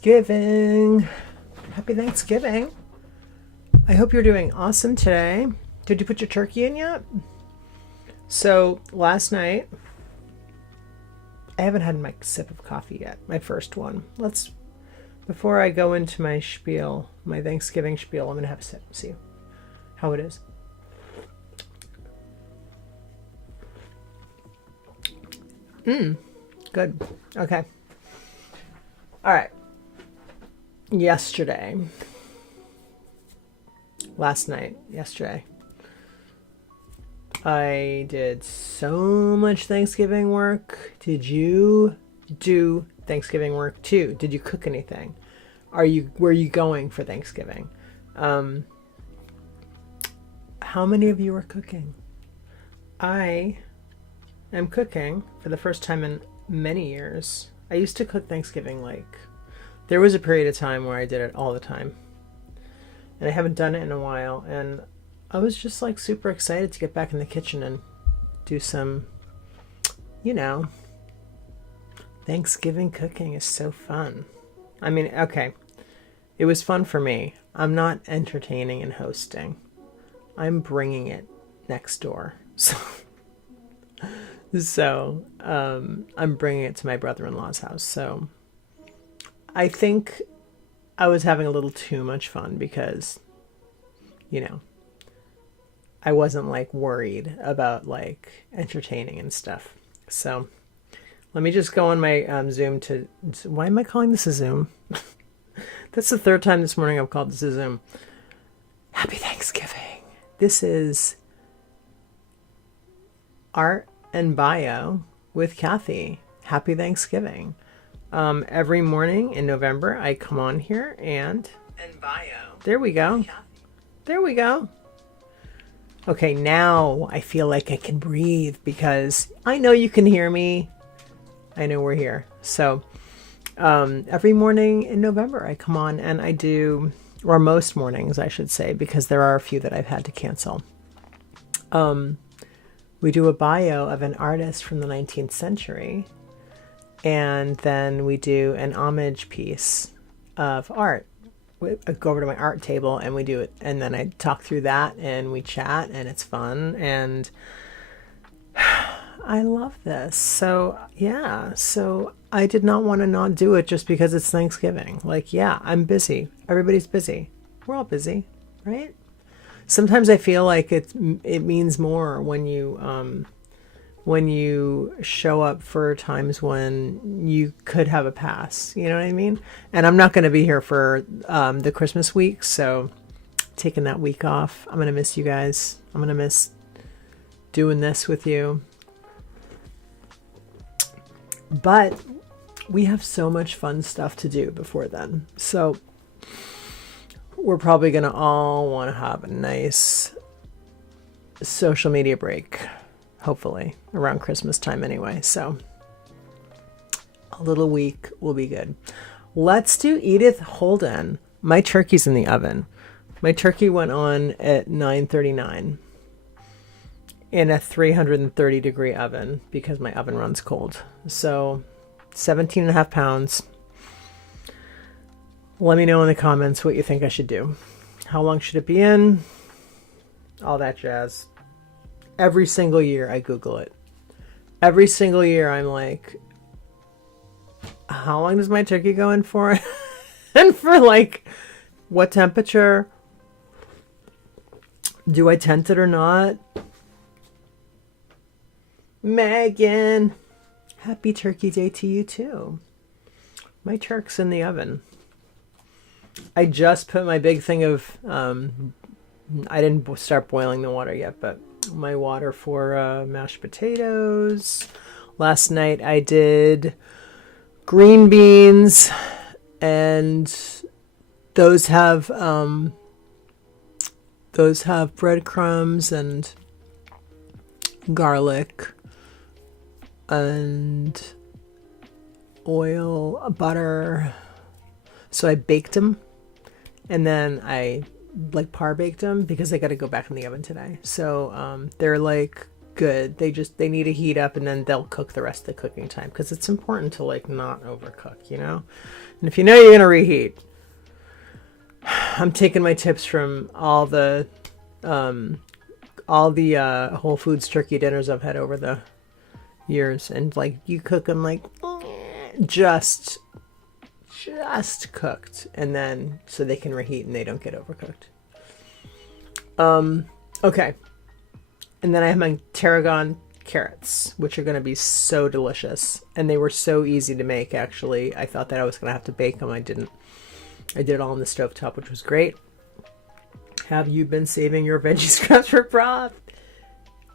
Thanksgiving. Happy Thanksgiving. I hope you're doing awesome today. Did you put your turkey in yet? So last night, I haven't had my sip of coffee yet, my first one. Before I go into my spiel, my Thanksgiving spiel, I'm going to have a sip, see how it is. Good. Okay. All right. Yesterday, I did so much Thanksgiving work. Did you do Thanksgiving work too? Did you cook anything? Where are you going for Thanksgiving? How many of you are cooking? I am cooking for the first time in many years. I used to cook Thanksgiving there was a period of time where I did it all the time. And I haven't done it in a while. And I was just super excited to get back in the kitchen and do some, Thanksgiving cooking is so fun. I mean, okay, it was fun for me. I'm not entertaining and hosting. I'm bringing it next door. So I'm bringing it to my brother-in-law's house. So I think I was having a little too much fun because, I wasn't worried about entertaining and stuff. So let me just go on my Zoom why am I calling this a Zoom? That's the third time this morning I've called this a Zoom. Happy Thanksgiving. This is Art and Bio with Kathy. Happy Thanksgiving. Every morning in November, I come on here and bio. There we go. There we go. Okay, now I feel like I can breathe because I know you can hear me. I know we're here. So every morning in November, I come on and I do, or most mornings, I should say, because there are a few that I've had to cancel. We do a bio of an artist from the 19th century. And then we do an homage piece of art. I go over to my art table and we do it. And then I talk through that and we chat and it's fun. And I love this. So, yeah. So I did not want to not do it just because it's Thanksgiving. I'm busy. Everybody's busy. We're all busy, right? Sometimes I feel like it means more when you show up for times when you could have a pass, you know what I mean? And I'm not going to be here for the Christmas week, so taking that week off. I'm going to miss you guys. I'm going to miss doing this with you. But we have so much fun stuff to do before then. So we're probably going to all want to have a nice social media break. Hopefully around Christmas time anyway. So a little week will be good. Let's do Edith Holden. My turkey's in the oven. My turkey went on at 9:39 in a 330 degree oven because my oven runs cold. So 17 and a half pounds. Let me know in the comments what you think I should do. How long should it be in? All that jazz. Every single year I Google it. Every single year I'm like, how long does my turkey go in for? And for what temperature? Do I tent it or not? Megan, happy Turkey Day to you too. My turk's in the oven. I just put my big thing of, I didn't start boiling the water yet, but my water for mashed potatoes. Last night I did green beans, and those have breadcrumbs and garlic and oil, butter. So I baked them, and then I par baked them because I got to go back in the oven today. So they're good. They need to heat up, and then they'll cook the rest of the cooking time, because it's important to like not overcook, you know. And if you know you're gonna reheat, I'm taking my tips from all the Whole Foods turkey dinners I've had over the years, and like you cook them like just cooked, and then so they can reheat and they don't get overcooked. Okay, and then I have my tarragon carrots, which are going to be so delicious, and they were so easy to make. Actually, I thought that I was going to have to bake them. I didn't. I did it all on the stovetop, which was great. Have you been saving your veggie scraps for broth?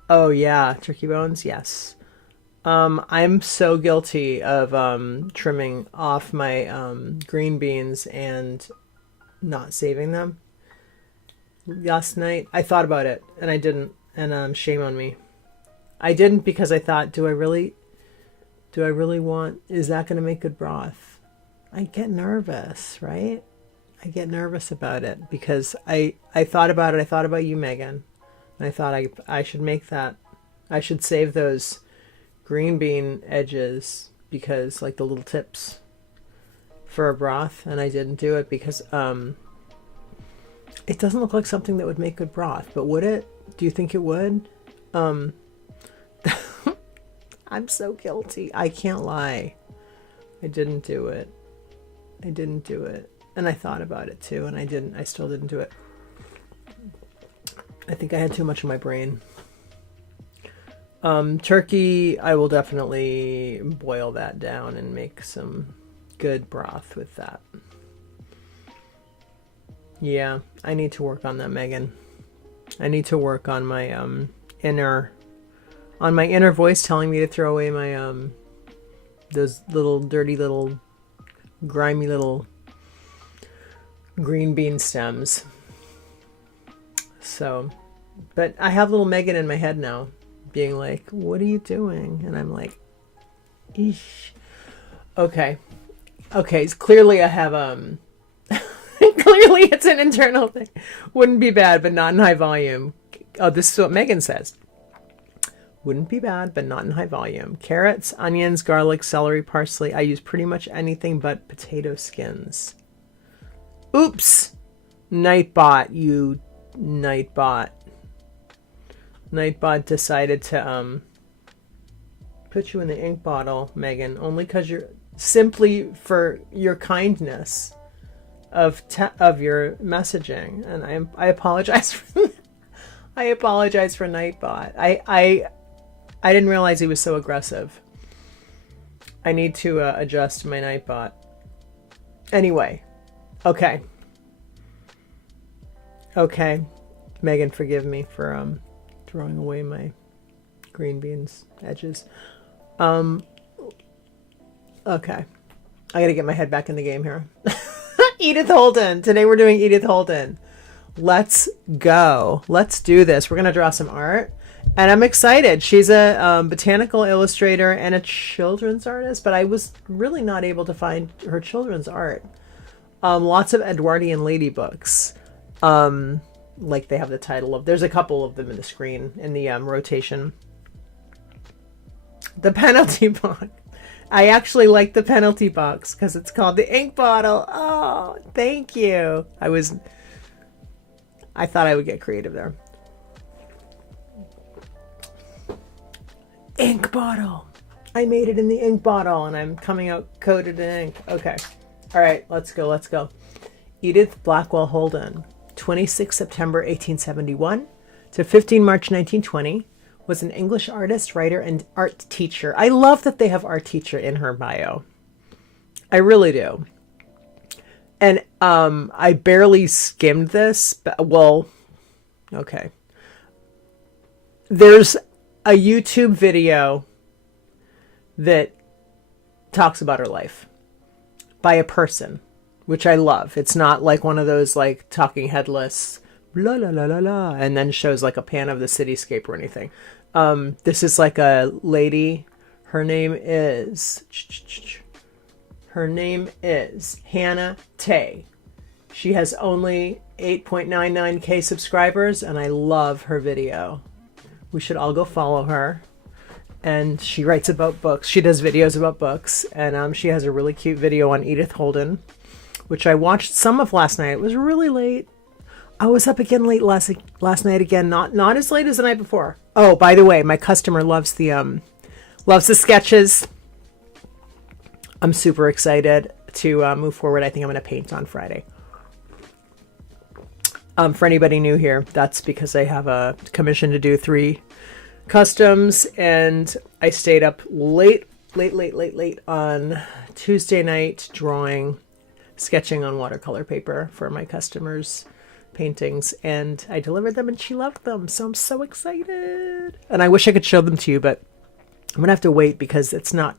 Oh yeah, turkey bones, yes. I'm so guilty of trimming off my green beans and not saving them. Last night, I thought about it, and I didn't, and shame on me. I didn't because I thought, do I really want, is that going to make good broth? I get nervous, right? I get nervous about it because I thought about it. I thought about you, Megan, and I thought I should make that. I should save those green bean edges, because like the little tips for a broth, and I didn't do it because it doesn't look like something that would make good broth, but would it? Do you think it would? I'm so guilty. I can't lie. I didn't do it. And I thought about it too, and I still didn't do it. I think I had too much in my brain. Turkey, I will definitely boil that down and make some good broth with that. Yeah, I need to work on that, Megan. I need to work on my inner voice telling me to throw away my those little dirty little grimy little green bean stems. So, but I have little Megan in my head now, being like, what are you doing? And I'm like, eesh. Okay. Clearly I have, clearly it's an internal thing. Wouldn't be bad, but not in high volume. Oh, this is what Megan says. Wouldn't be bad, but not in high volume. Carrots, onions, garlic, celery, parsley. I use pretty much anything but potato skins. Oops. Nightbot, you Nightbot. Nightbot decided to put you in the ink bottle, Megan, only because you're simply for your kindness of your messaging, and I apologize for I apologize for Nightbot. I didn't realize he was so aggressive. I need to adjust my Nightbot. Anyway, okay, Megan, forgive me for throwing away my green beans edges. Okay. I gotta get my head back in the game here. Edith Holden. Today we're doing Edith Holden. Let's go. Let's do this. We're gonna draw some art, and I'm excited. She's a botanical illustrator and a children's artist, but I was really not able to find her children's art. Lots of Edwardian lady books. Like they have the title of, there's a couple of them in the screen in the rotation. The penalty box. I actually like the penalty box because it's called the ink bottle. Oh, thank you. I thought I would get creative there. Ink bottle. I made it in the ink bottle, and I'm coming out coated in ink. Okay. All right, let's go. Edith Blackwell Holden. 26 September 1871 to 15 March 1920, was an English artist, writer, and art teacher. I love that they have art teacher in her bio. I really do. And I barely skimmed this, but, well, okay. There's a YouTube video that talks about her life by a person, which I love. It's not like one of those like talking headless, blah, la, la, la, la, and then shows like a pan of the cityscape or anything. This is like a lady. Her name is Hannah Tay. She has only 8.99K subscribers, and I love her video. We should all go follow her. And she writes about books. She does videos about books. And she has a really cute video on Edith Holden, which I watched some of last night. It was really late. I was up again late last night again. Not as late as the night before. Oh, by the way, my customer loves the sketches. I'm super excited to move forward. I think I'm going to paint on Friday. For anybody new here, that's because I have a commission to do 3 customs, and I stayed up late on Tuesday night sketching on watercolor paper for my customers' paintings, and I delivered them and she loved them, so I'm so excited. And I wish I could show them to you, but I'm gonna have to wait because that's not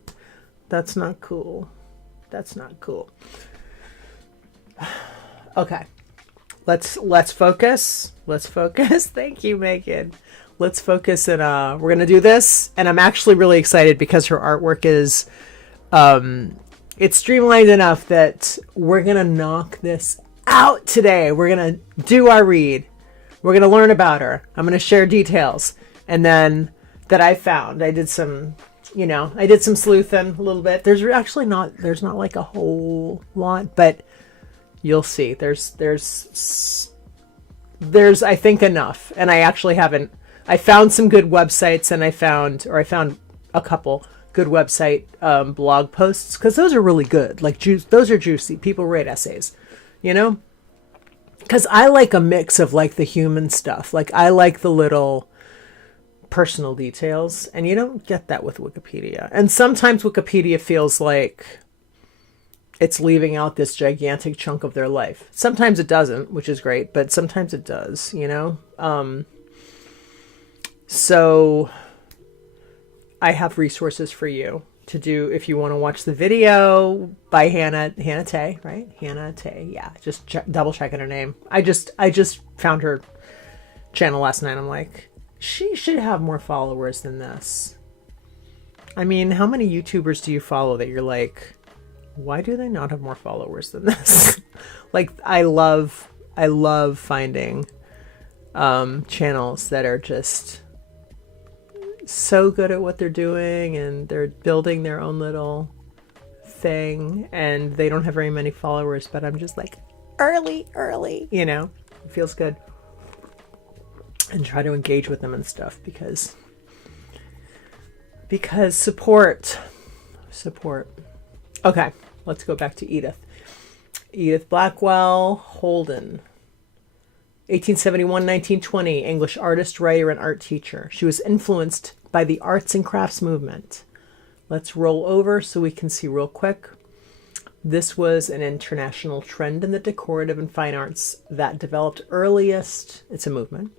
cool. That's not cool. Okay. Let's focus. Let's focus. Thank you, Megan. Let's focus, and we're gonna do this. And I'm actually really excited because her artwork is it's streamlined enough that we're gonna knock this out today. We're gonna do our read. We're gonna learn about her. I'm gonna share details, and then that I found. I did some sleuthing a little bit. There's not like a whole lot, but you'll see. There's I think enough. And I found some good websites, and I found a couple good website blog posts, because those are really good. Like those are juicy. People write essays, because I like a mix of like the human stuff. Like I like the little personal details, and you don't get that with Wikipedia. And sometimes Wikipedia feels like it's leaving out this gigantic chunk of their life. Sometimes it doesn't, which is great, but sometimes it does, So I have resources for you to do if you want to watch the video by Hannah Tay, right? Hannah Tay, yeah. Just double checking her name. I just found her channel last night. I'm like, she should have more followers than this. I mean, how many YouTubers do you follow that you're like, why do they not have more followers than this? Like, I love finding channels that are just so good at what they're doing, and they're building their own little thing, and they don't have very many followers, but I'm just like, early, it feels good. And try to engage with them and stuff, because support. Okay, let's go back to Edith. Edith Blackwell Holden, 1871-1920, English artist, writer, and art teacher. She was influenced by the arts and crafts movement. Let's roll over so we can see real quick. This was an international trend in the decorative and fine arts that developed earliest, it's a movement,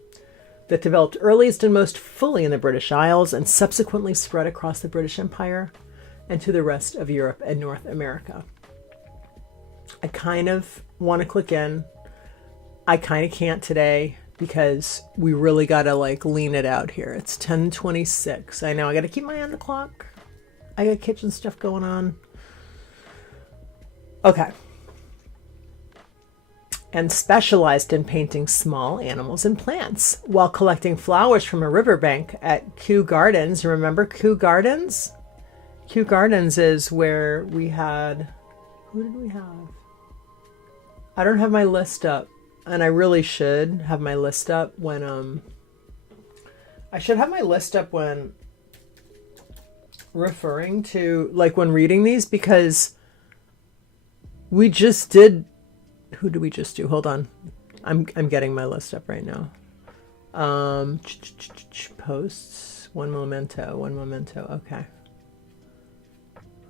that developed earliest and most fully in the British Isles, and subsequently spread across the British Empire and to the rest of Europe and North America. I kind of want to click in. I kind of can't today because we really got to like lean it out here. It's 10:26. I know I got to keep my eye on the clock. I got kitchen stuff going on. Okay. And specialized in painting small animals and plants while collecting flowers from a riverbank at Kew Gardens. Remember Kew Gardens? Kew Gardens is where we had... Who did we have? I don't have my list up, and I really should have my list up when... I should have my list up when referring to... Like when reading these, because we just did... Who did we just do? Hold on. I'm getting my list up right now. Posts. One memento. Okay.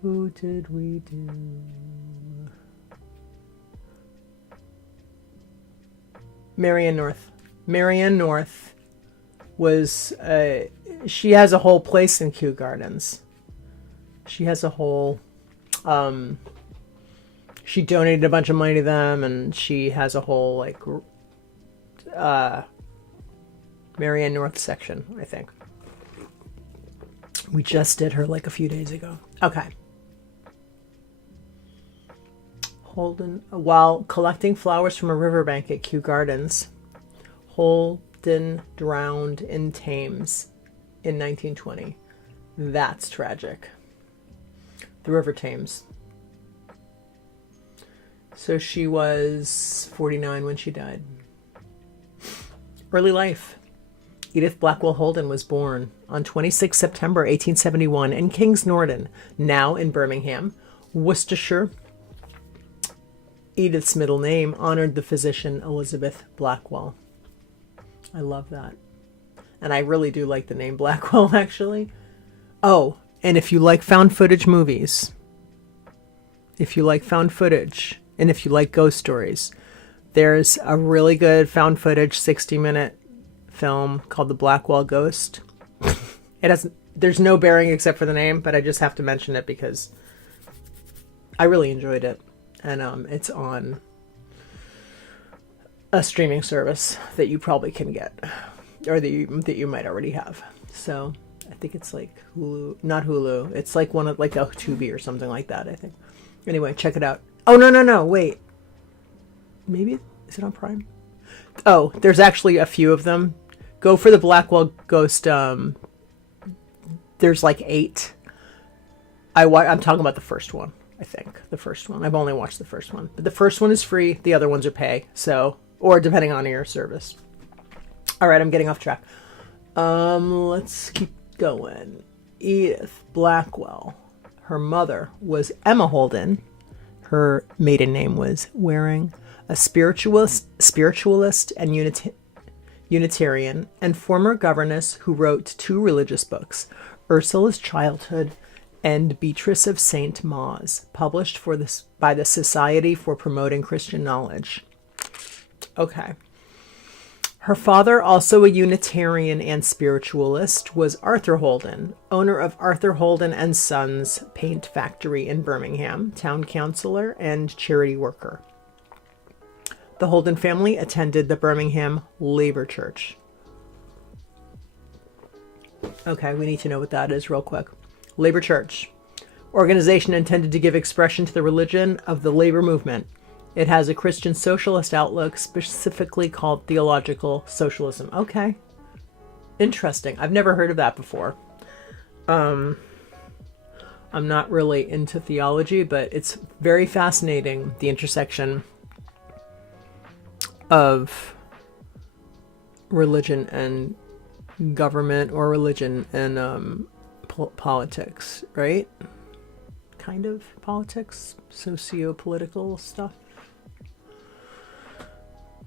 Who did we do? Marianne North. Marianne North was... she has a whole place in Kew Gardens. She has a whole... she donated a bunch of money to them, and she has a whole, like, Marianne North section, I think. We just did her, like, a few days ago. Okay. Holden, while collecting flowers from a riverbank at Kew Gardens, Holden drowned in Thames in 1920. That's tragic. The River Thames. So she was 49 when she died. Early life. Edith Blackwell Holden was born on 26 September 1871 in Kings Norton, now in Birmingham, Worcestershire. Edith's middle name honored the physician Elizabeth Blackwell. I love that. And I really do like the name Blackwell, actually. Oh, and if you like found footage movies, if you like found footage, and if you like ghost stories, there's a really good found footage 60-minute film called The Blackwell Ghost. There's no bearing except for the name, but I just have to mention it because I really enjoyed it. And it's on a streaming service that you probably can get, or that you might already have. So I think it's like Hulu, not Hulu. It's like one of like a Tubi or something like that, I think. Anyway, check it out. Oh, no, wait. Maybe, is it on Prime? Oh, there's actually a few of them. Go for the Blackwell Ghost. There's like 8. I'm talking about the first one. I think the first one. I've only watched the first one, but the first one is free. The other ones are pay. So, or depending on your service. All right, I'm getting off track. Let's keep going. Edith Blackwell. Her mother was Emma Holden. Her maiden name was Waring, a spiritualist and Unitarian, and former governess who wrote 2 religious books, Ursula's Childhood and Beatrice of St. Mawes, published by the Society for Promoting Christian Knowledge. Okay. Her father, also a Unitarian and spiritualist, was Arthur Holden, owner of Arthur Holden and Sons Paint Factory in Birmingham, town councillor and charity worker. The Holden family attended the Birmingham Labor Church. Okay, we need to know what that is real quick. Labor Church. Organization intended to give expression to the religion of the labor movement. It has a Christian socialist outlook, specifically called theological socialism. Okay. Interesting. I've never heard of that before. I'm not really into theology, but it's very fascinating, the intersection of religion and government, or religion and politics, right? Kind of politics, socio-political stuff.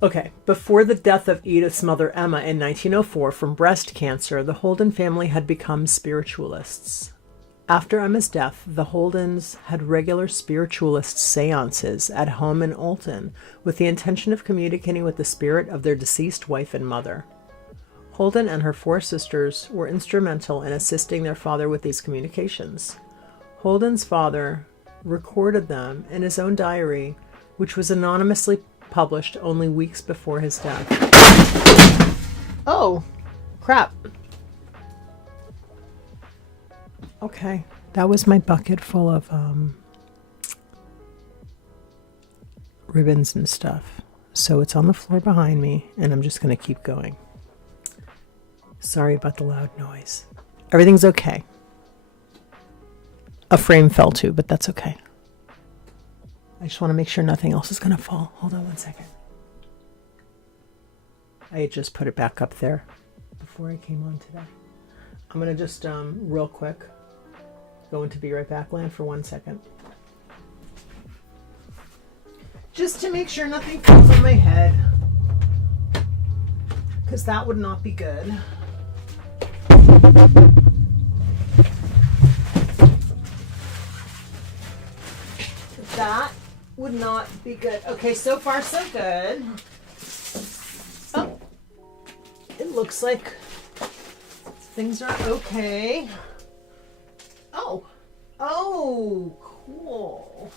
Okay, before the death of Edith's mother Emma in 1904 from breast cancer, the Holden family had become spiritualists. After Emma's death, the Holdens had regular spiritualist seances at home in Olton with the intention of communicating with the spirit of their deceased wife and mother. Holden and her 4 sisters were instrumental in assisting their father with these communications. Holden's father recorded them in his own diary, which was anonymously published only weeks before his death. Oh, crap. Okay, that was my bucket full of ribbons and stuff. So it's on the floor behind me, and I'm just going to keep going. Sorry about the loud noise. Everything's okay. A frame fell too, but that's okay. I just want to make sure nothing else is going to fall. Hold on one second. I just put it back up there before I came on today. I'm going to just, real quick, go into Be Right Back land for 1 second. Just to make sure nothing falls on my head. Because that would not be good. That would not be good. Okay, so far so good. Oh, it looks like things are okay. Oh, cool.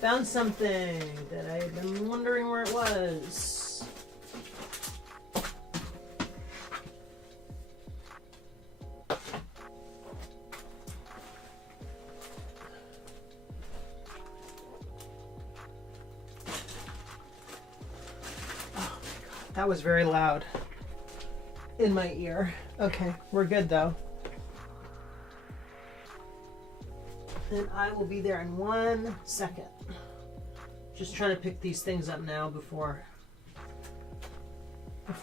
Found something that I've been wondering where it was. That was very loud in my ear. Okay, we're good though. And I will be there in 1 second. Just trying to pick these things up now before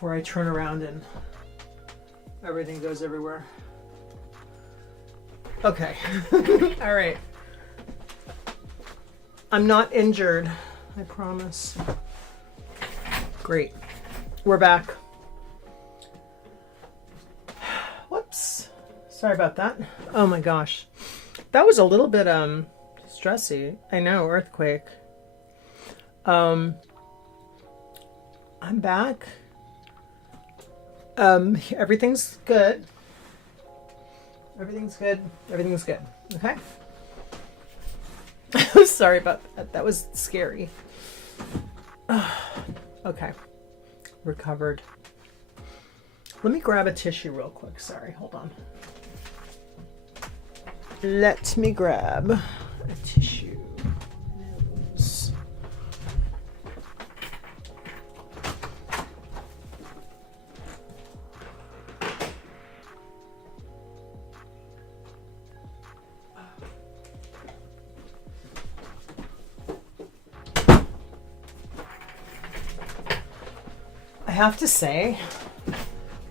I turn around and everything goes everywhere. Okay. All right. I'm not injured, I promise. Great. We're back. Whoops. Sorry about that. Oh my gosh. That was a little bit stressy. I know, earthquake. I'm back. Everything's good. Everything's good. Everything's good. Okay. Sorry about that. That was scary. Okay. Recovered. Let me grab a tissue real quick. Sorry. Hold on. Let me grab a tissue. I have to say,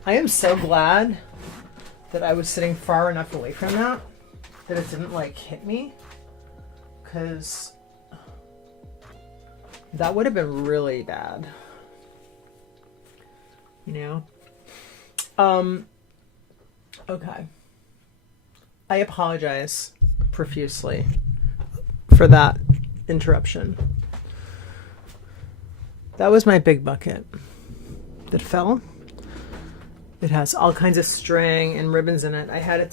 I am so glad that I was sitting far enough away from that it didn't like hit me, because that would have been really bad, you know. Okay, I apologize profusely for that interruption. That was my big bucket that fell. It has all kinds of string and ribbons in it. I had it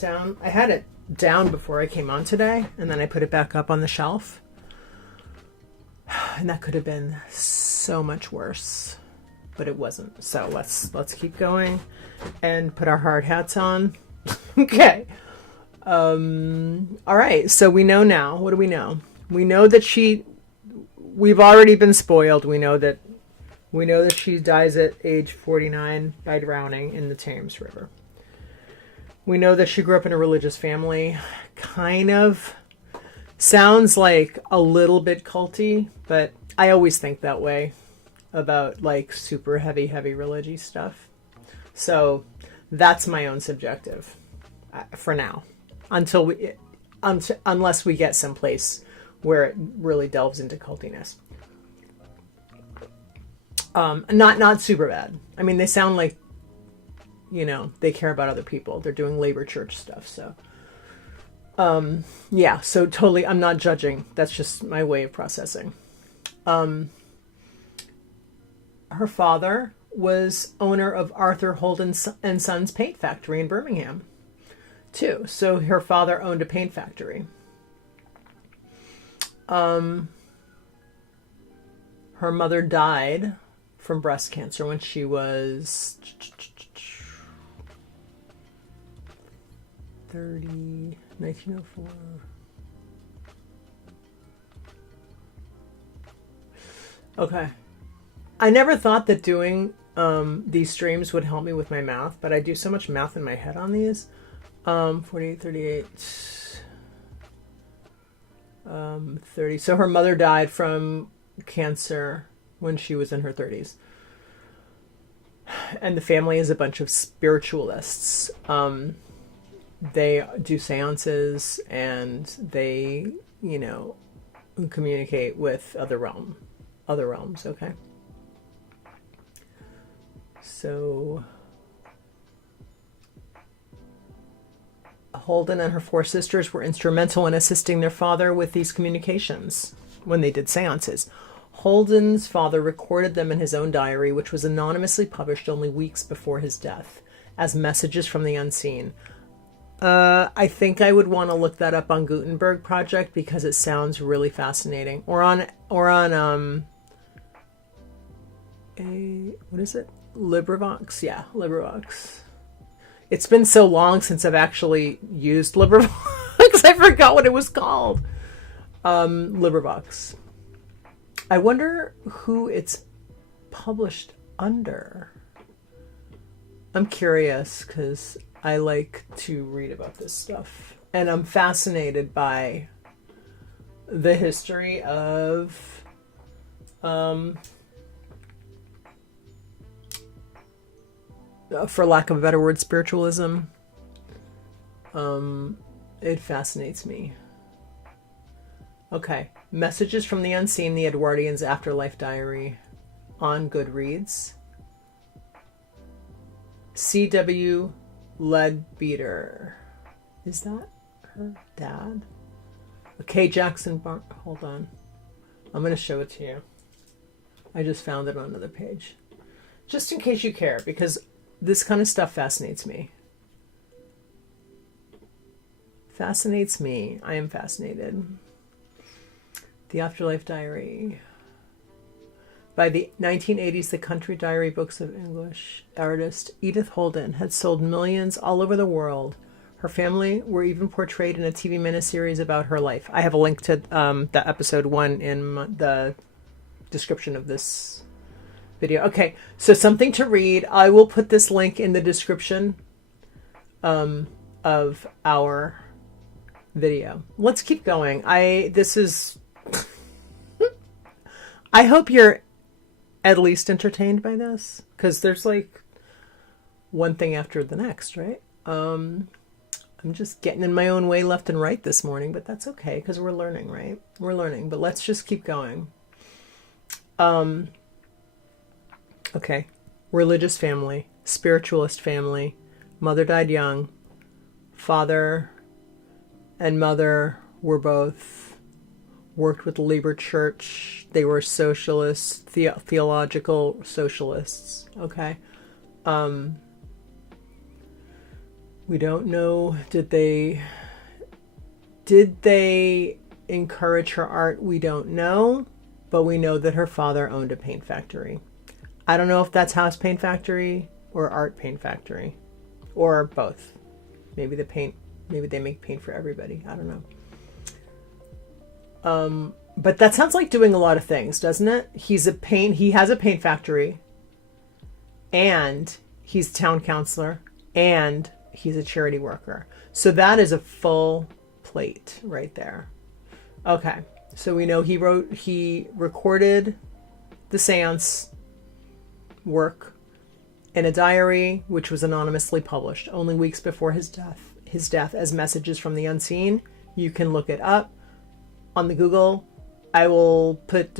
down before I came on today, and then I put it back up on the shelf. And that could have been so much worse, but it wasn't. So let's keep going and put our hard hats on. Okay. All right. So we know now. What do we know? We know that we've already been spoiled. We know that she dies at age 49 by drowning in the Thames River. We know that she grew up in a religious family. Kind of sounds like a little bit culty, but I always think that way about like super heavy religious stuff. So that's my own subjective for now, unless we get someplace where it really delves into cultiness. Not super bad. I mean, they sound like, you know, they care about other people. They're doing labor church stuff. So, yeah, so totally, I'm not judging. That's just my way of processing. Her father was owner of Arthur Holden and Sons Paint Factory in Birmingham, too. So her father owned a paint factory. Her mother died from breast cancer when she was 1904. Okay. I never thought that doing these streams would help me with my math, but I do so much math in my head on these. 48, 38, 30. So her mother died from cancer when she was in her 30s. And the family is a bunch of spiritualists. They do seances and they, you know, communicate with other realms, okay? So Holden and her 4 sisters were instrumental in assisting their father with these communications when they did seances. Holden's father recorded them in his own diary, which was anonymously published only weeks before his death, as messages from the unseen. I think I would want to look that up on Gutenberg Project because it sounds really fascinating. Or on what is it? LibriVox? Yeah, LibriVox. It's been so long since I've actually used LibriVox. I forgot what it was called. LibriVox. I wonder who it's published under. I'm curious because I like to read about this stuff. And I'm fascinated by the history of for lack of a better word, spiritualism. It fascinates me. Okay. Messages from the Unseen, the Edwardians' Afterlife Diary on Goodreads. C.W. Leadbeater. Is that her dad? Okay, Jackson Bar... Hold on. I'm going to show it to you. I just found it on another page. Just in case you care, because this kind of stuff fascinates me. Fascinates me. I am fascinated. The Afterlife Diary. By the 1980s, the Country Diary books of English artist Edith Holden had sold millions all over the world. Her family were even portrayed in a TV miniseries about her life. I have a link to the episode 1 in the description of this video. Okay, so something to read. I will put this link in the description of our video. Let's keep going. I hope you're at least entertained by this, because there's like one thing after the next, right? I'm just getting in my own way left and right this morning, but that's okay because we're learning, right? We're learning, but let's just keep going. Okay. Religious family, spiritualist family. Mother died young. Father and mother were both worked with the Liber Church. They were socialists, theological socialists. Okay. We don't know, did they encourage her art? We don't know, but we know that her father owned a paint factory. I don't know if that's house paint factory or art paint factory or both. Maybe they make paint for everybody. I don't know. But that sounds like doing a lot of things, doesn't it? He has a paint factory, and he's town councilor, and he's a charity worker. So that is a full plate right there. Okay. So we know he recorded the seance work in a diary, which was anonymously published only weeks before his death as Messages from the Unseen. You can look it up on the Google. I will put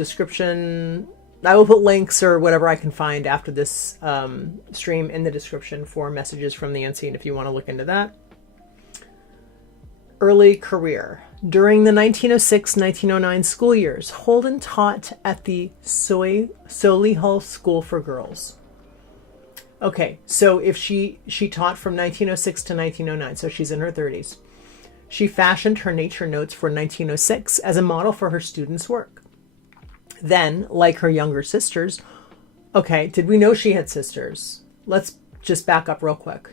links or whatever I can find after this stream in the description for Messages from the Unseen if you want to look into that. Early career. During the 1906-1909 school years, Holden taught at the Solihull School for Girls. Okay, so if she taught from 1906 to 1909, so she's in her 30s. She fashioned her nature notes for 1906 as a model for her students' work. Then, like her younger sisters, okay, did we know she had sisters? Let's just back up real quick.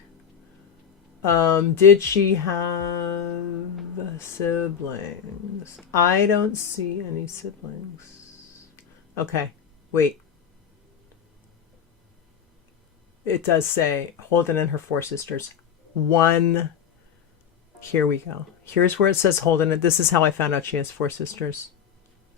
Did she have siblings? I don't see any siblings. Okay, wait. It does say Holden and her 4 sisters. Here we go. Here's where it says Holden. This is how I found out she has 4 sisters.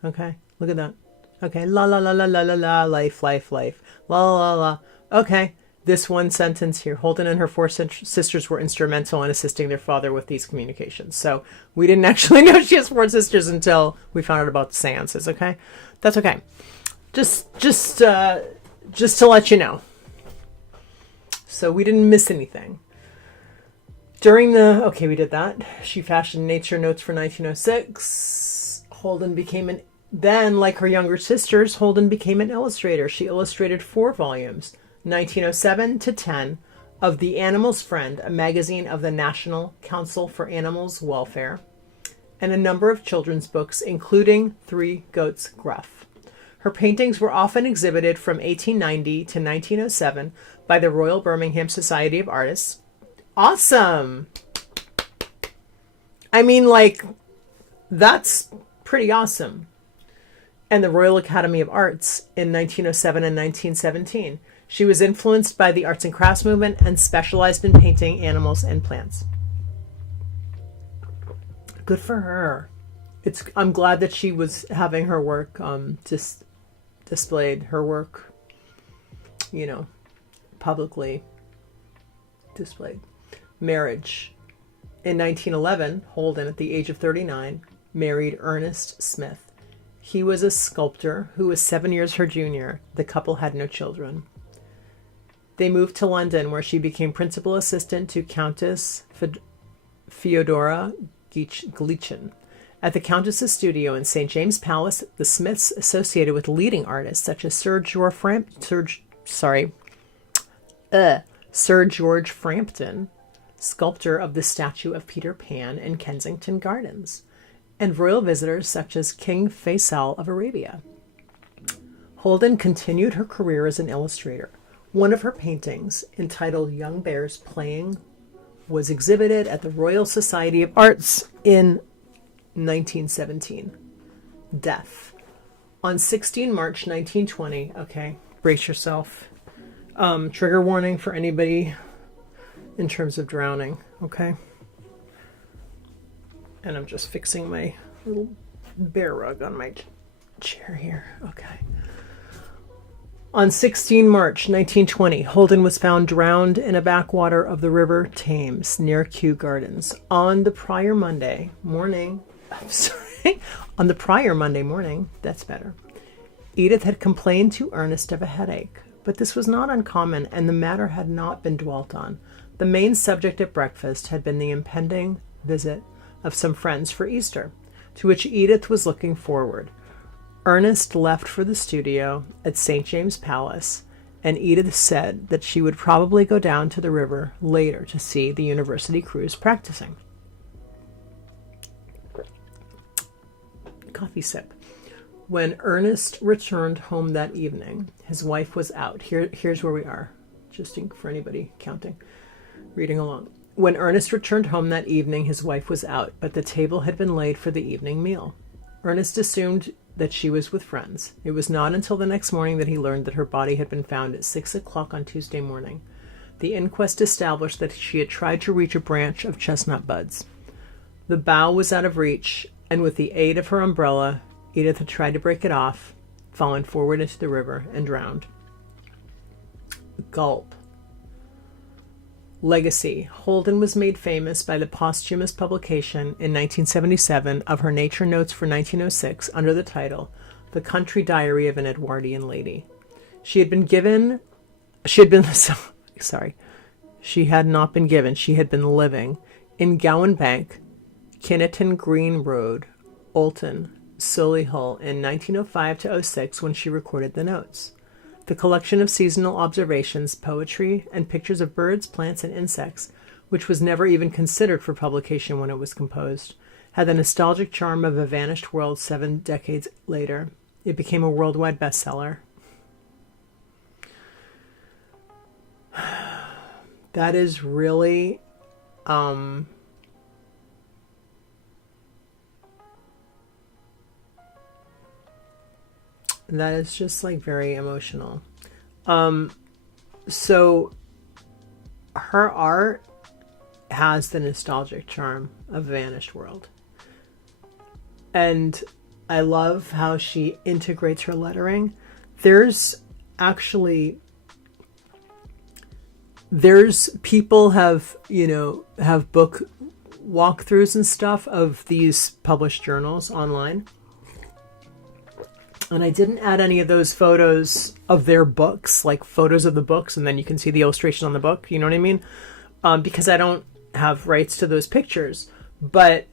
Okay, look at that. Okay, la la la la la la la, life, life, life. La la la. Okay, this one sentence here. Holden and her 4 sisters were instrumental in assisting their father with these communications. So we didn't actually know she has 4 sisters until we found out about the seances, okay? That's okay. Just to let you know. So we didn't miss anything. Okay, we did that. She fashioned nature notes for 1906. Then, like her younger sisters, Holden became an illustrator. She illustrated 4 volumes, 1907 to 10, of The Animal's Friend, a magazine of the National Council for Animals Welfare, and a number of children's books, including 3 Goats Gruff. Her paintings were often exhibited from 1890 to 1907 by the Royal Birmingham Society of Artists. Awesome! I mean, like, that's pretty awesome. And the Royal Academy of Arts in 1907 and 1917. She was influenced by the arts and crafts movement and specialized in painting animals and plants. Good for her. I'm glad that she was having her work just displayed, her work, publicly displayed. Marriage. In 1911, Holden, at the age of 39, married Ernest Smith. He was a sculptor who was 7 years her junior. The couple had no children. They moved to London, where she became principal assistant to Countess Fyodora Glichin. At the Countess's studio in St. James Palace, the Smiths associated with leading artists such as Sir George Frampton, sculptor of the statue of Peter Pan in Kensington Gardens, and royal visitors such as King Faisal of Arabia. Holden continued her career as an illustrator. One of her paintings, entitled Young Bears Playing, was exhibited at the Royal Society of Arts in 1917. Death. On 16 March 1920, okay, brace yourself. Trigger warning for anybody in terms of drowning, okay? And I'm just fixing my little bear rug on my chair here, okay. On 16 March 1920, Holden was found drowned in a backwater of the River Thames near Kew Gardens. On the prior Monday morning, that's better, Edith had complained to Ernest of a headache, but this was not uncommon and the matter had not been dwelt on. The main subject at breakfast had been the impending visit of some friends for Easter, to which Edith was looking forward. Ernest left for the studio at St. James Palace, and Edith said that she would probably go down to the river later to see the university crews practicing. Coffee sip. When Ernest returned home that evening, his wife was out. Here's where we are, just for anybody counting, reading along. When Ernest returned home that evening, his wife was out, but the table had been laid for the evening meal. Ernest assumed that she was with friends. It was not until the next morning that he learned that her body had been found at 6 o'clock on Tuesday morning. The inquest established that she had tried to reach a branch of chestnut buds. The bough was out of reach, and with the aid of her umbrella, Edith had tried to break it off, fallen forward into the river, and drowned. Gulp. Legacy. Holden was made famous by the posthumous publication in 1977 of her nature notes for 1906 under the title The Country Diary of an Edwardian Lady. She had not been given, she had been living in Gowan Bank, Kinneton Green Road, Olton, Solihull in 1905 to 06 when she recorded the notes. The collection of seasonal observations, poetry, and pictures of birds, plants, and insects, which was never even considered for publication when it was composed, had the nostalgic charm of a vanished world 7 decades later. It became a worldwide bestseller. That is really... that is just like very emotional. So her art has the nostalgic charm of Vanished World. And I love how she integrates her lettering. There's people have book walkthroughs and stuff of these published journals online. And I didn't add any of those photos of their books, like photos of the books, and then you can see the illustration on the book, you know what I mean? Because I don't have rights to those pictures. But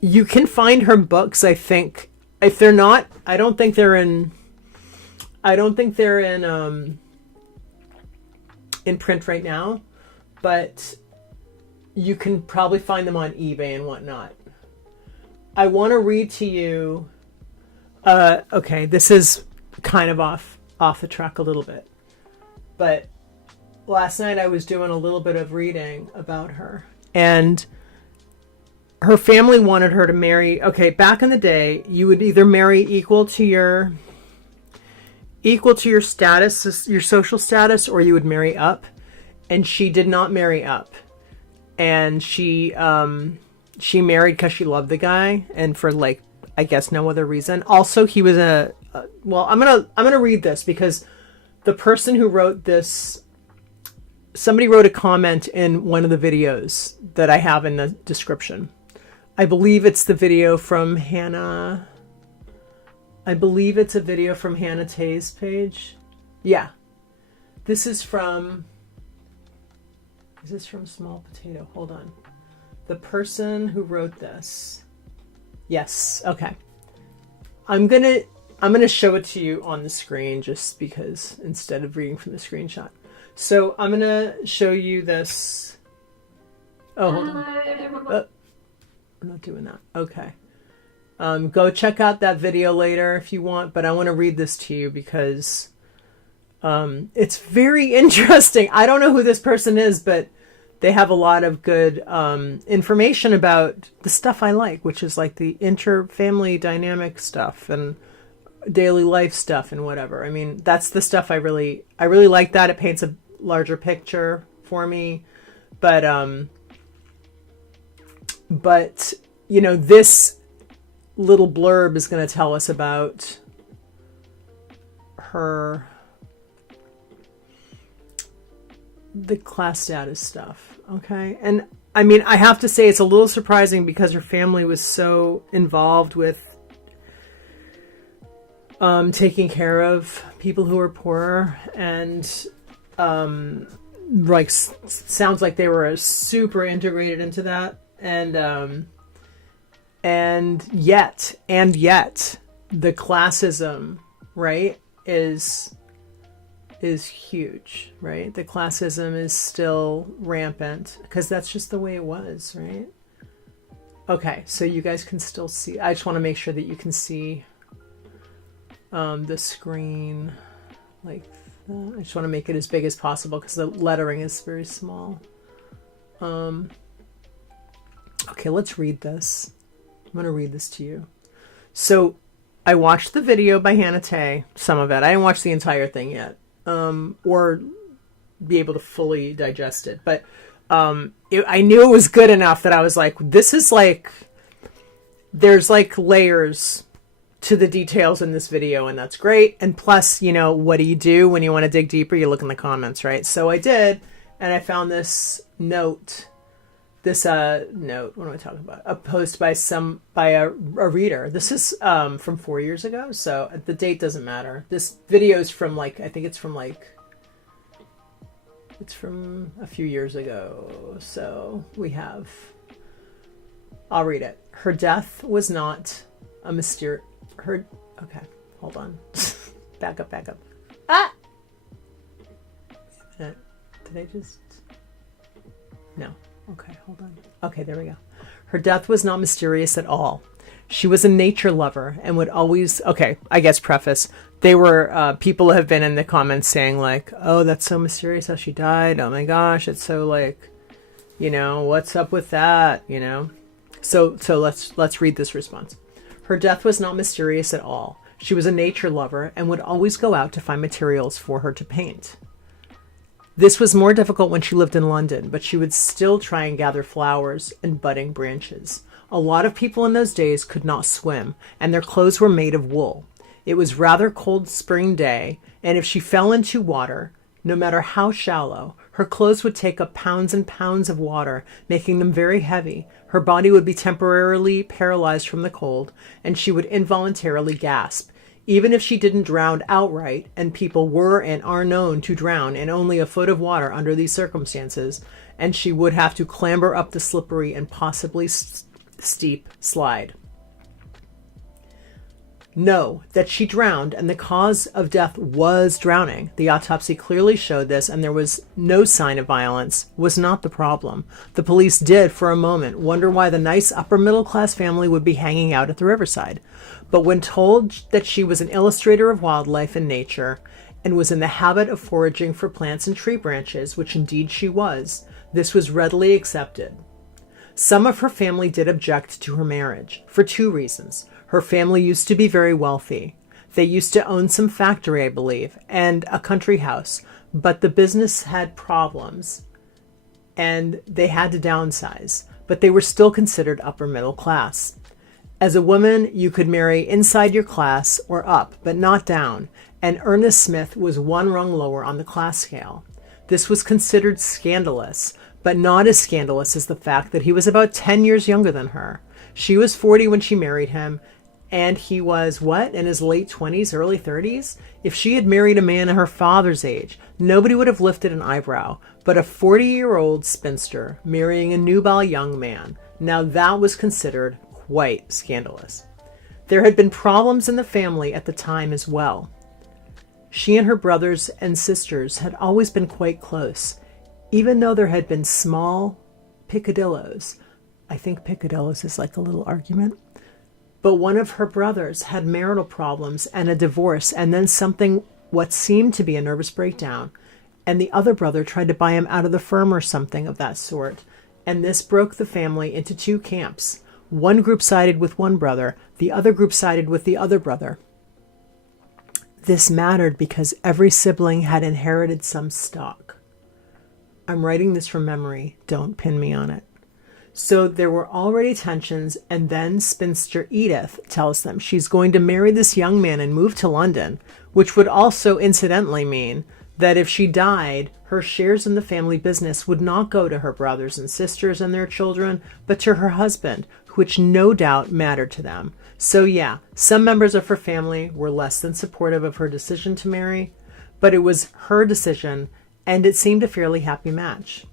you can find her books, I think. If they're not, I don't think they're in print right now, but you can probably find them on eBay and whatnot. I want to read to you. Okay, this is kind of off the track a little bit, but last night I was doing a little bit of reading about her, and her family wanted her to marry. Okay, back in the day, you would either marry equal to your equal to your status, your social status, or you would marry up. And she did not marry up. And she married because she loved the guy, and for like, I guess no other reason. Also, he was well, I'm gonna read this because the person who wrote this, somebody wrote a comment in one of the videos that I have in the description. I believe it's the video from Hannah. I believe it's a video from Hannah Tay's page. Yeah. This is from... Is this from Small Potato? Hold on. The person who wrote this. Yes. Okay. I'm gonna show it to you on the screen just because instead of reading from the screenshot. So I'm gonna show you this. Oh, hold on. I'm not doing that. Okay. Go check out that video later if you want, but I want to read this to you because it's very interesting. I don't know who this person is, but they have a lot of good information about the stuff I like, which is like the inter-family dynamic stuff and daily life stuff and whatever. I mean, that's the stuff I really like that. It paints a larger picture for me. But you know, this little blurb is going to tell us about the class status stuff. Okay. And I mean, I have to say it's a little surprising because her family was so involved with taking care of people who are poorer, and like sounds like they were super integrated into that. And yet the classism, right, is huge, right? The classism is still rampant because that's just the way it was, right? Okay, so you guys can still see. I just want to make sure that you can see the screen like that. I just want to make it as big as possible because the lettering is very small. Okay, let's read this. I'm going to read this to you. So I watched the video by Hannah Tay, some of it. I didn't watch the entire thing yet, or be able to fully digest it. But I knew it was good enough that I was like, this is like, there's like layers to the details in this video, and that's great. And plus, you know, what do you do when you want to dig deeper? You look in the comments, right? So I did, and I found this note. This note, what am I talking about? A post by a reader. This is from 4 years ago, so the date doesn't matter. This video is from like, I think it's from a few years ago. So we have, I'll read it. Her death was not a mysterious, okay, hold on. Back up. Ah! Did I just, no. Okay, hold on. Okay, there we go. Her death was not mysterious at all. She was a nature lover and would always... Okay, I guess preface. They were... people have been in the comments saying like, oh, that's so mysterious how she died. Oh my gosh, it's so like, you know, what's up with that, you know? So let's read this response. Her death was not mysterious at all. She was a nature lover and would always go out to find materials for her to paint. This was more difficult when she lived in London, but she would still try and gather flowers and budding branches. A lot of people in those days could not swim, and their clothes were made of wool. It was rather cold spring day, and if she fell into water, no matter how shallow, her clothes would take up pounds and pounds of water, making them very heavy. Her body would be temporarily paralyzed from the cold, and she would involuntarily gasp. Even if she didn't drown outright, and people were and are known to drown in only a foot of water under these circumstances, and she would have to clamber up the slippery and possibly steep slide. Know that she drowned, and the cause of death was drowning. The autopsy clearly showed this, and there was no sign of violence, was not the problem. The police did, for a moment, wonder why the nice upper-middle-class family would be hanging out at the riverside. But when told that she was an illustrator of wildlife and nature, and was in the habit of foraging for plants and tree branches, which indeed she was, this was readily accepted. Some of her family did object to her marriage, for two reasons. Her family used to be very wealthy. They used to own some factory, I believe, and a country house, but the business had problems and they had to downsize, but they were still considered upper middle class. As a woman, you could marry inside your class or up, but not down, and Ernest Smith was one rung lower on the class scale. This was considered scandalous, but not as scandalous as the fact that he was about 10 years younger than her. She was 40 when she married him, and he was, in his late 20s, early 30s? If she had married a man her father's age, nobody would have lifted an eyebrow, but a 40-year-old spinster marrying a nubile young man, now that was considered quite scandalous. There had been problems in the family at the time as well. She and her brothers and sisters had always been quite close, even though there had been small picadillos. I think picadillos is like a little argument. But one of her brothers had marital problems and a divorce, and then something what seemed to be a nervous breakdown. And the other brother tried to buy him out of the firm or something of that sort. And this broke the family into two camps. One group sided with one brother, the other group sided with the other brother. This mattered because every sibling had inherited some stock. I'm writing this from memory. Don't pin me on it. So there were already tensions, and then spinster Edith tells them she's going to marry this young man and move to London, which would also incidentally mean that if she died, her shares in the family business would not go to her brothers and sisters and their children, but to her husband, which no doubt mattered to them. So yeah, some members of her family were less than supportive of her decision to marry, but it was her decision, and it seemed a fairly happy match.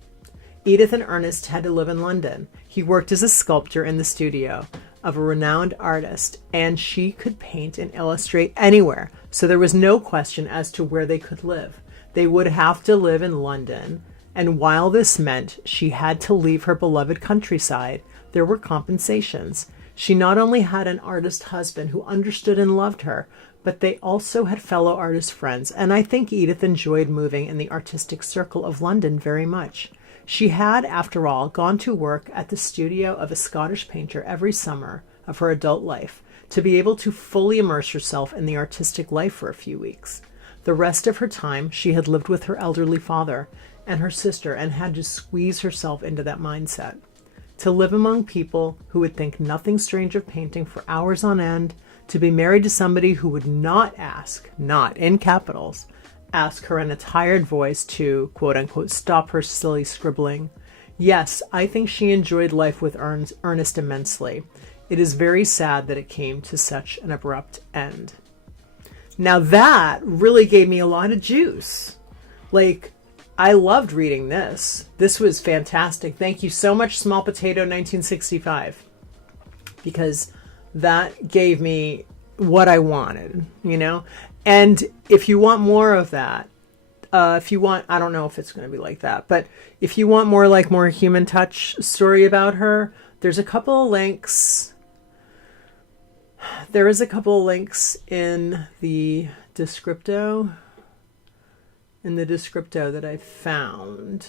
Edith and Ernest had to live in London. He worked as a sculptor in the studio of a renowned artist, and she could paint and illustrate anywhere, so there was no question as to where they could live. They would have to live in London, and while this meant she had to leave her beloved countryside, there were compensations. She not only had an artist husband who understood and loved her, but they also had fellow artist friends, and I think Edith enjoyed moving in the artistic circle of London very much. She had, after all, gone to work at the studio of a Scottish painter every summer of her adult life to be able to fully immerse herself in the artistic life for a few weeks. The rest of her time, she had lived with her elderly father and her sister and had to squeeze herself into that mindset. To live among people who would think nothing strange of painting for hours on end, to be married to somebody who would not ask, not in capitals, ask her in a tired voice to, quote-unquote, stop her silly scribbling. Yes, I think she enjoyed life with Ernest immensely. It is very sad that it came to such an abrupt end. Now that really gave me a lot of juice. I loved reading this. This was fantastic. Thank you so much, Small Potato 1965, because that gave me what I wanted, And if you want more of that, I don't know if it's going to be like that, but if you want more human touch story about her, there's a couple of links. There is a couple of links in the descripto. That I found.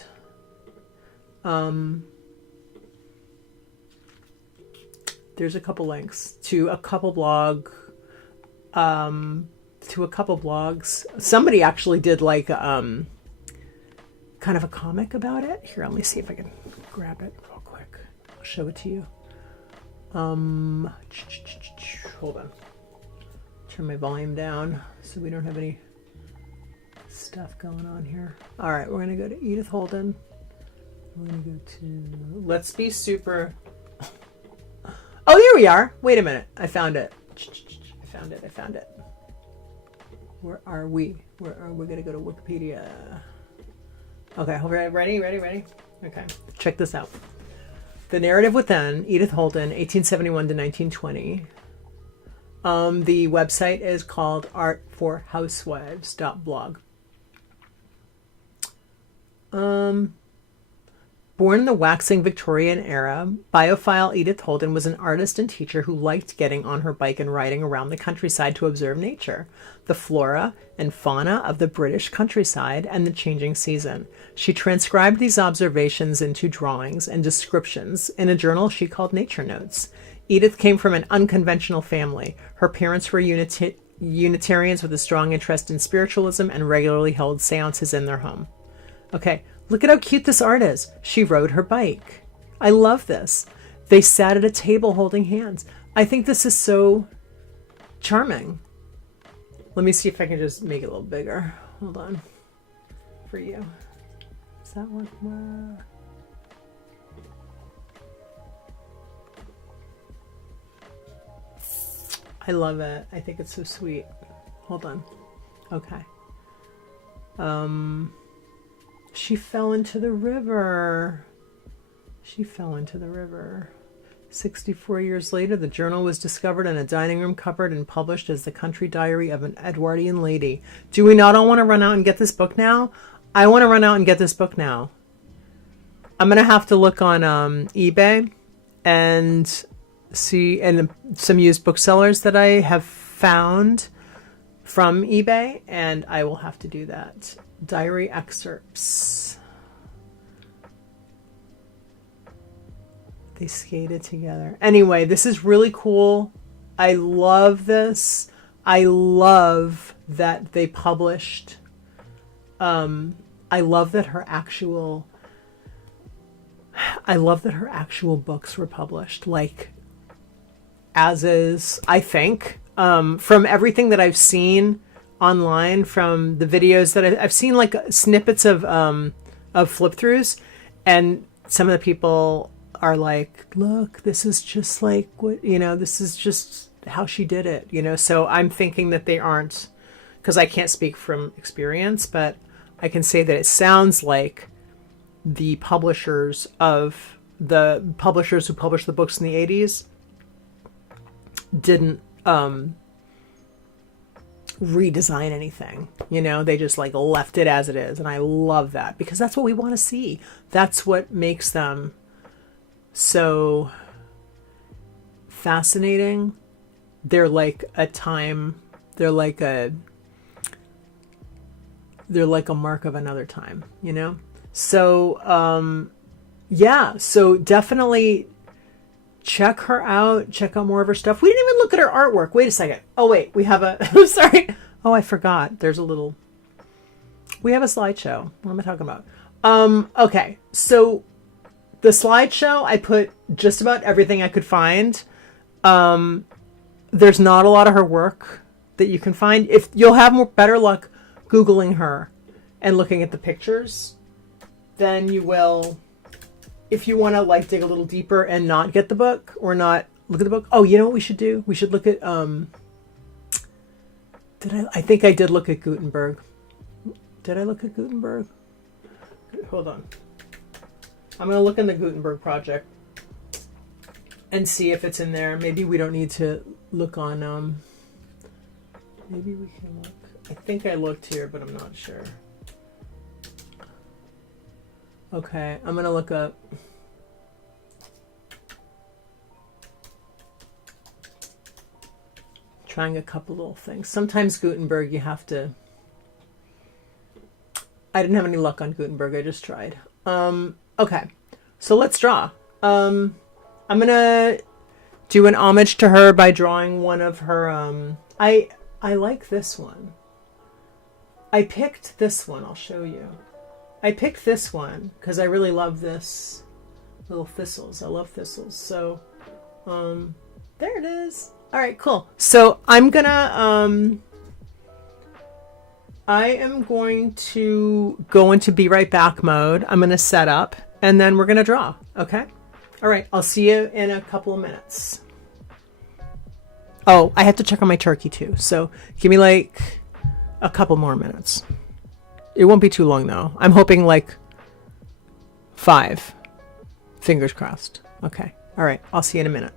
There's a couple links to a couple blogs. Somebody actually did kind of a comic about it. Here, let me see if I can grab it real quick. I'll show it to you. Hold on. Turn my volume down so we don't have any stuff going on here. All right, we're going to go to Edith Holden. We're going to go to Let's Be Super. Oh, there we are. Wait a minute. I found it. I found it. Where are we? We're going to go to Wikipedia. Okay, ready? Okay, check this out. The Narrative Within, Edith Holden, 1871 to 1920. The website is called Artforhousewives.blog. Born in the waxing Victorian era, biophile Edith Holden was an artist and teacher who liked getting on her bike and riding around the countryside to observe nature, the flora and fauna of the British countryside, and the changing season. She transcribed these observations into drawings and descriptions in a journal she called Nature Notes. Edith came from an unconventional family. Her parents were Unitarians with a strong interest in spiritualism and regularly held seances in their home. Okay, look at how cute this art is. She rode her bike. I love this. They sat at a table holding hands. I think this is so charming. Let me see if I can just make it a little bigger. Hold on. For you. Does that work more? I love it. I think it's so sweet. Hold on. Okay. She fell into the river. She fell into the river. 64 years later, the journal was discovered in a dining room cupboard and published as the country diary of an Edwardian lady. Do we not all want to run out and get this book now? I want to run out and get this book now. I'm going to have to look on eBay and see, and some used booksellers that I have found from eBay, and I will have to do that. Diary excerpts. They skated together. Anyway, this is really cool. I love this. I love that they published. I love that her actual books were published. Like, as is, I think, from everything that I've seen online, from the videos that I've seen, like snippets of flip throughs, and some of the people are like, look, this is just like what, you know, this is just how she did it, you know. So I'm thinking that they aren't, because I can't speak from experience, but I can say that it sounds like the publishers who published the books in the 80s didn't redesign anything, you know. They just like left it as it is, and I love that, because that's what we want to see. That's what makes them so fascinating. They're like a mark of another time, you know. So yeah, so definitely check her out. Check out more of her stuff. We didn't even look at her artwork. Wait a second. Oh wait, we have a I'm sorry. Oh, I forgot. We have a slideshow. What am I talking about? Okay. So the slideshow, I put just about everything I could find. There's not a lot of her work that you can find. If you'll have better luck Googling her and looking at the pictures than you will if you want to like dig a little deeper and not get the book or not look at the book. Oh, you know what we should do? We should look at I think I did look at Gutenberg. Did I look at Gutenberg? Hold on. I'm going to look in the Gutenberg project and see if it's in there. Maybe we don't need to look on maybe we can look. I think I looked here, but I'm not sure. Okay, I'm going to look up. Trying a couple little things. Sometimes Gutenberg, you have to. I didn't have any luck on Gutenberg. I just tried. Okay, so let's draw. I'm going to do an homage to her by drawing one of her. I like this one. I picked this one. I'll show you. I picked this one because I really love this little thistles. I love thistles. So, there it is. All right, cool. So I'm gonna, I am going to go into be right back mode. I'm going to set up and then we're going to draw. Okay. All right. I'll see you in a couple of minutes. Oh, I have to check on my turkey too. So give me like a couple more minutes. It won't be too long though. I'm hoping like 5. Fingers crossed. Okay. All right. I'll see you in a minute.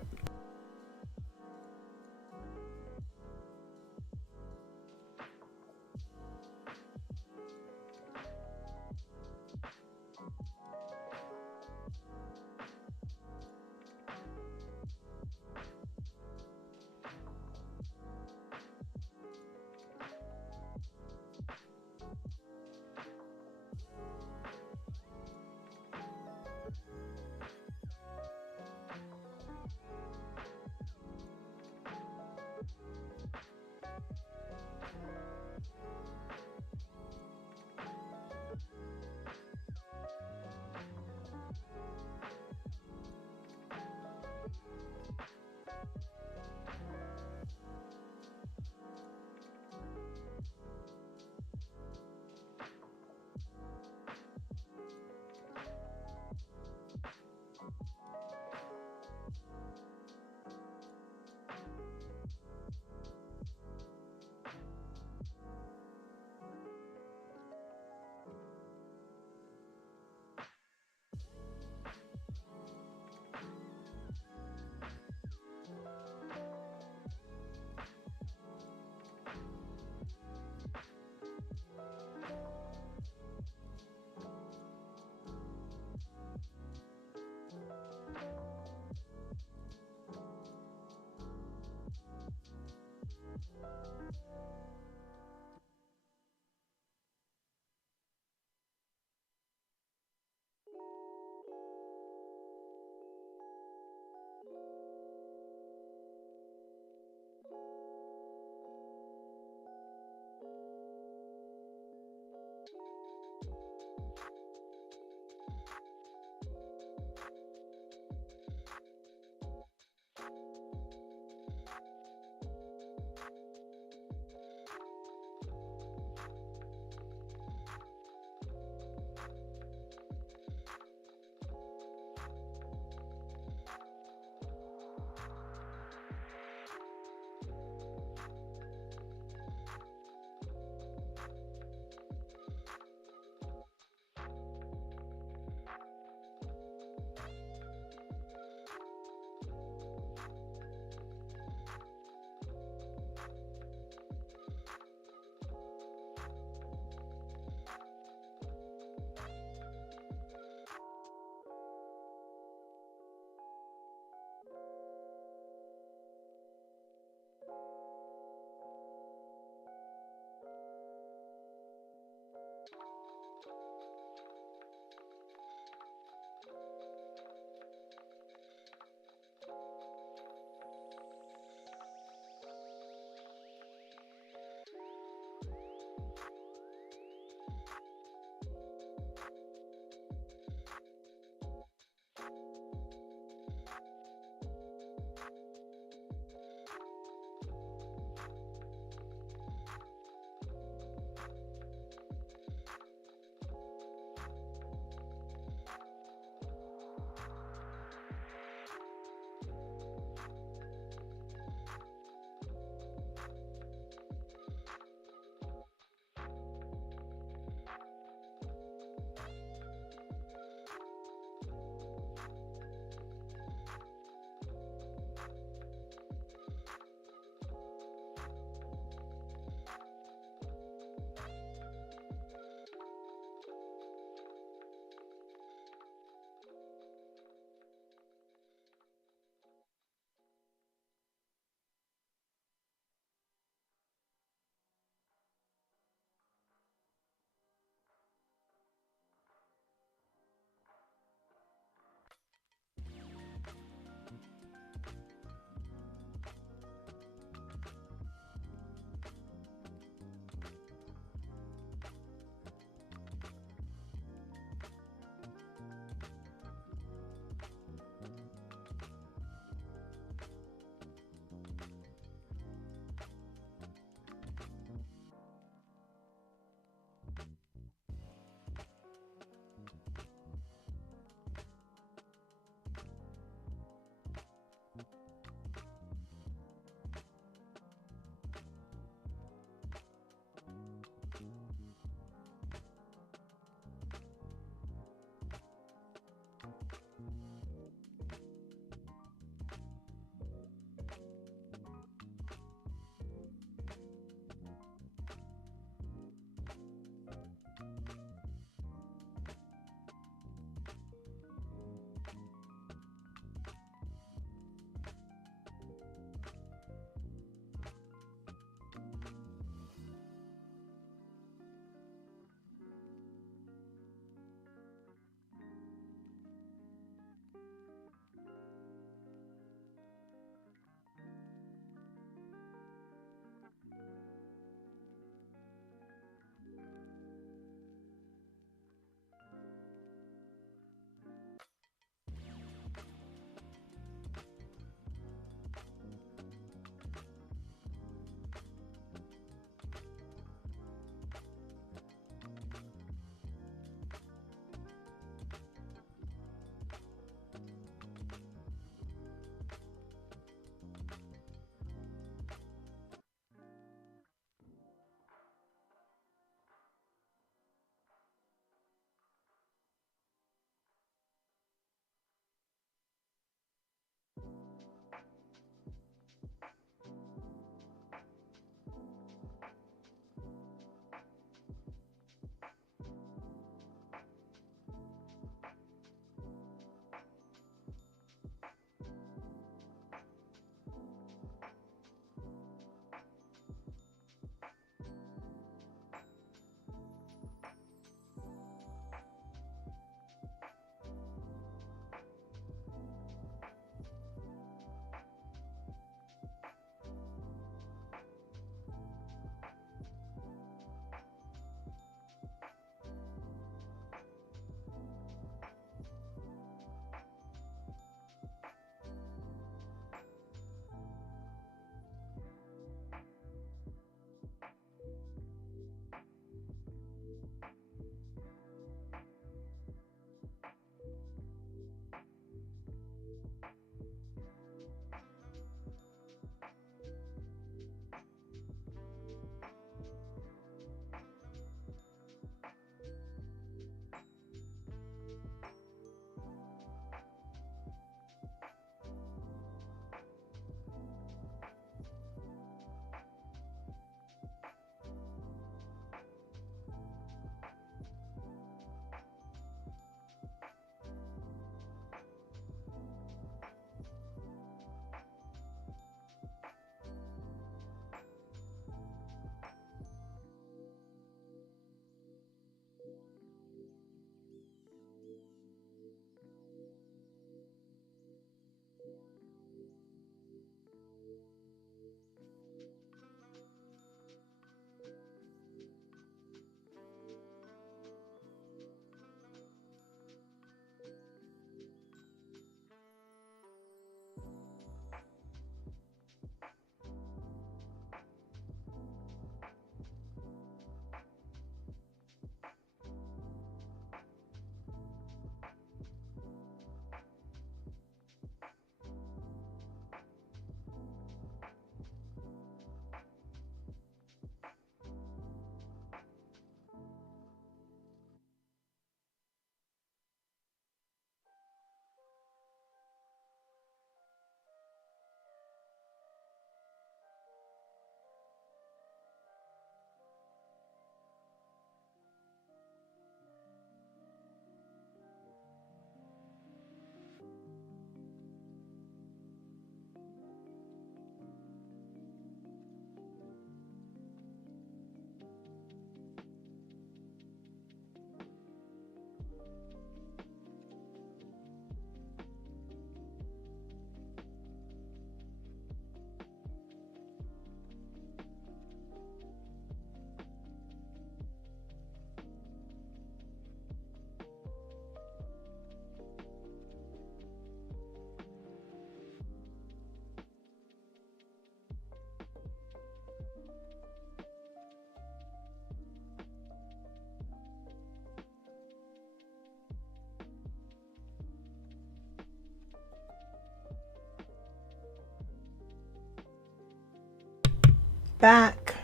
back.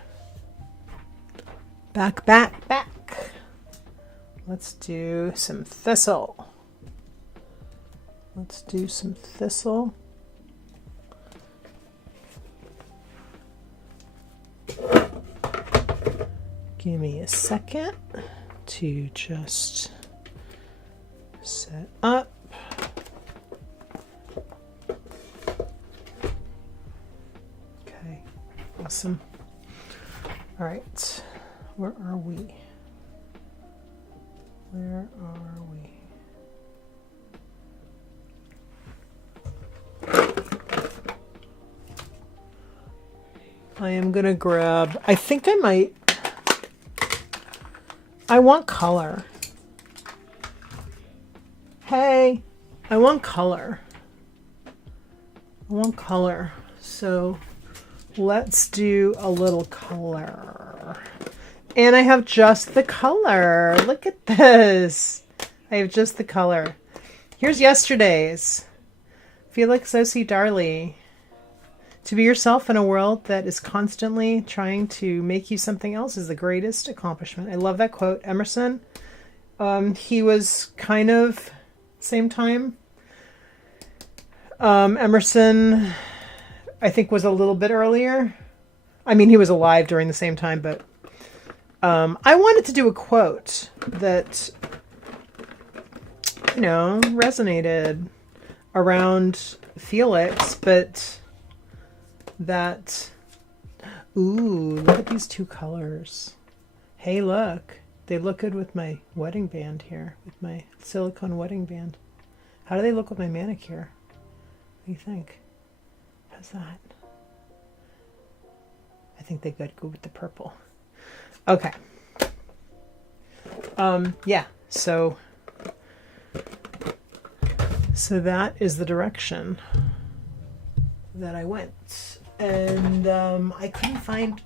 Back, back, back. Let's do some thistle. Let's do some thistle. Give me a second to just set up. Okay, awesome. All right, where are we? Where are we? I am gonna grab, I think I want color. Hey, I want color. I want color. So let's do a little color. And I have just the color. Look at this. I have just the color. Here's yesterday's. Felix Osi Darley. To be yourself in a world that is constantly trying to make you something else is the greatest accomplishment. I love that quote. Emerson. He was kind of same time. Emerson, I think, was a little bit earlier. I mean, he was alive during the same time, but I wanted to do a quote that, you know, resonated around Felix, but that, ooh, look at these two colors. Hey, look, they look good with my wedding band here, with my silicone wedding band. How do they look with my manicure? What do you think? How's that? I think they could go with the purple. Okay. Yeah, so that is the direction that I went. And I couldn't find,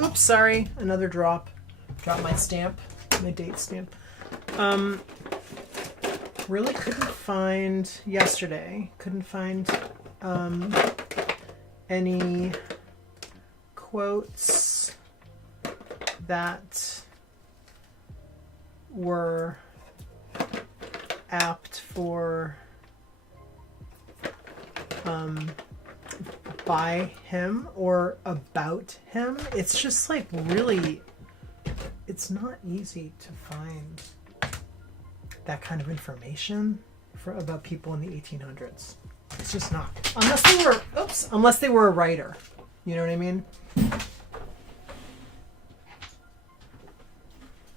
oops, sorry, another drop. Dropped my stamp, my date stamp. Really couldn't find, yesterday, couldn't find any quotes that were apt for by him or about him. It's just like really, it's not easy to find that kind of information about people in the 1800s. It's just not. Unless they were a writer. You know what I mean?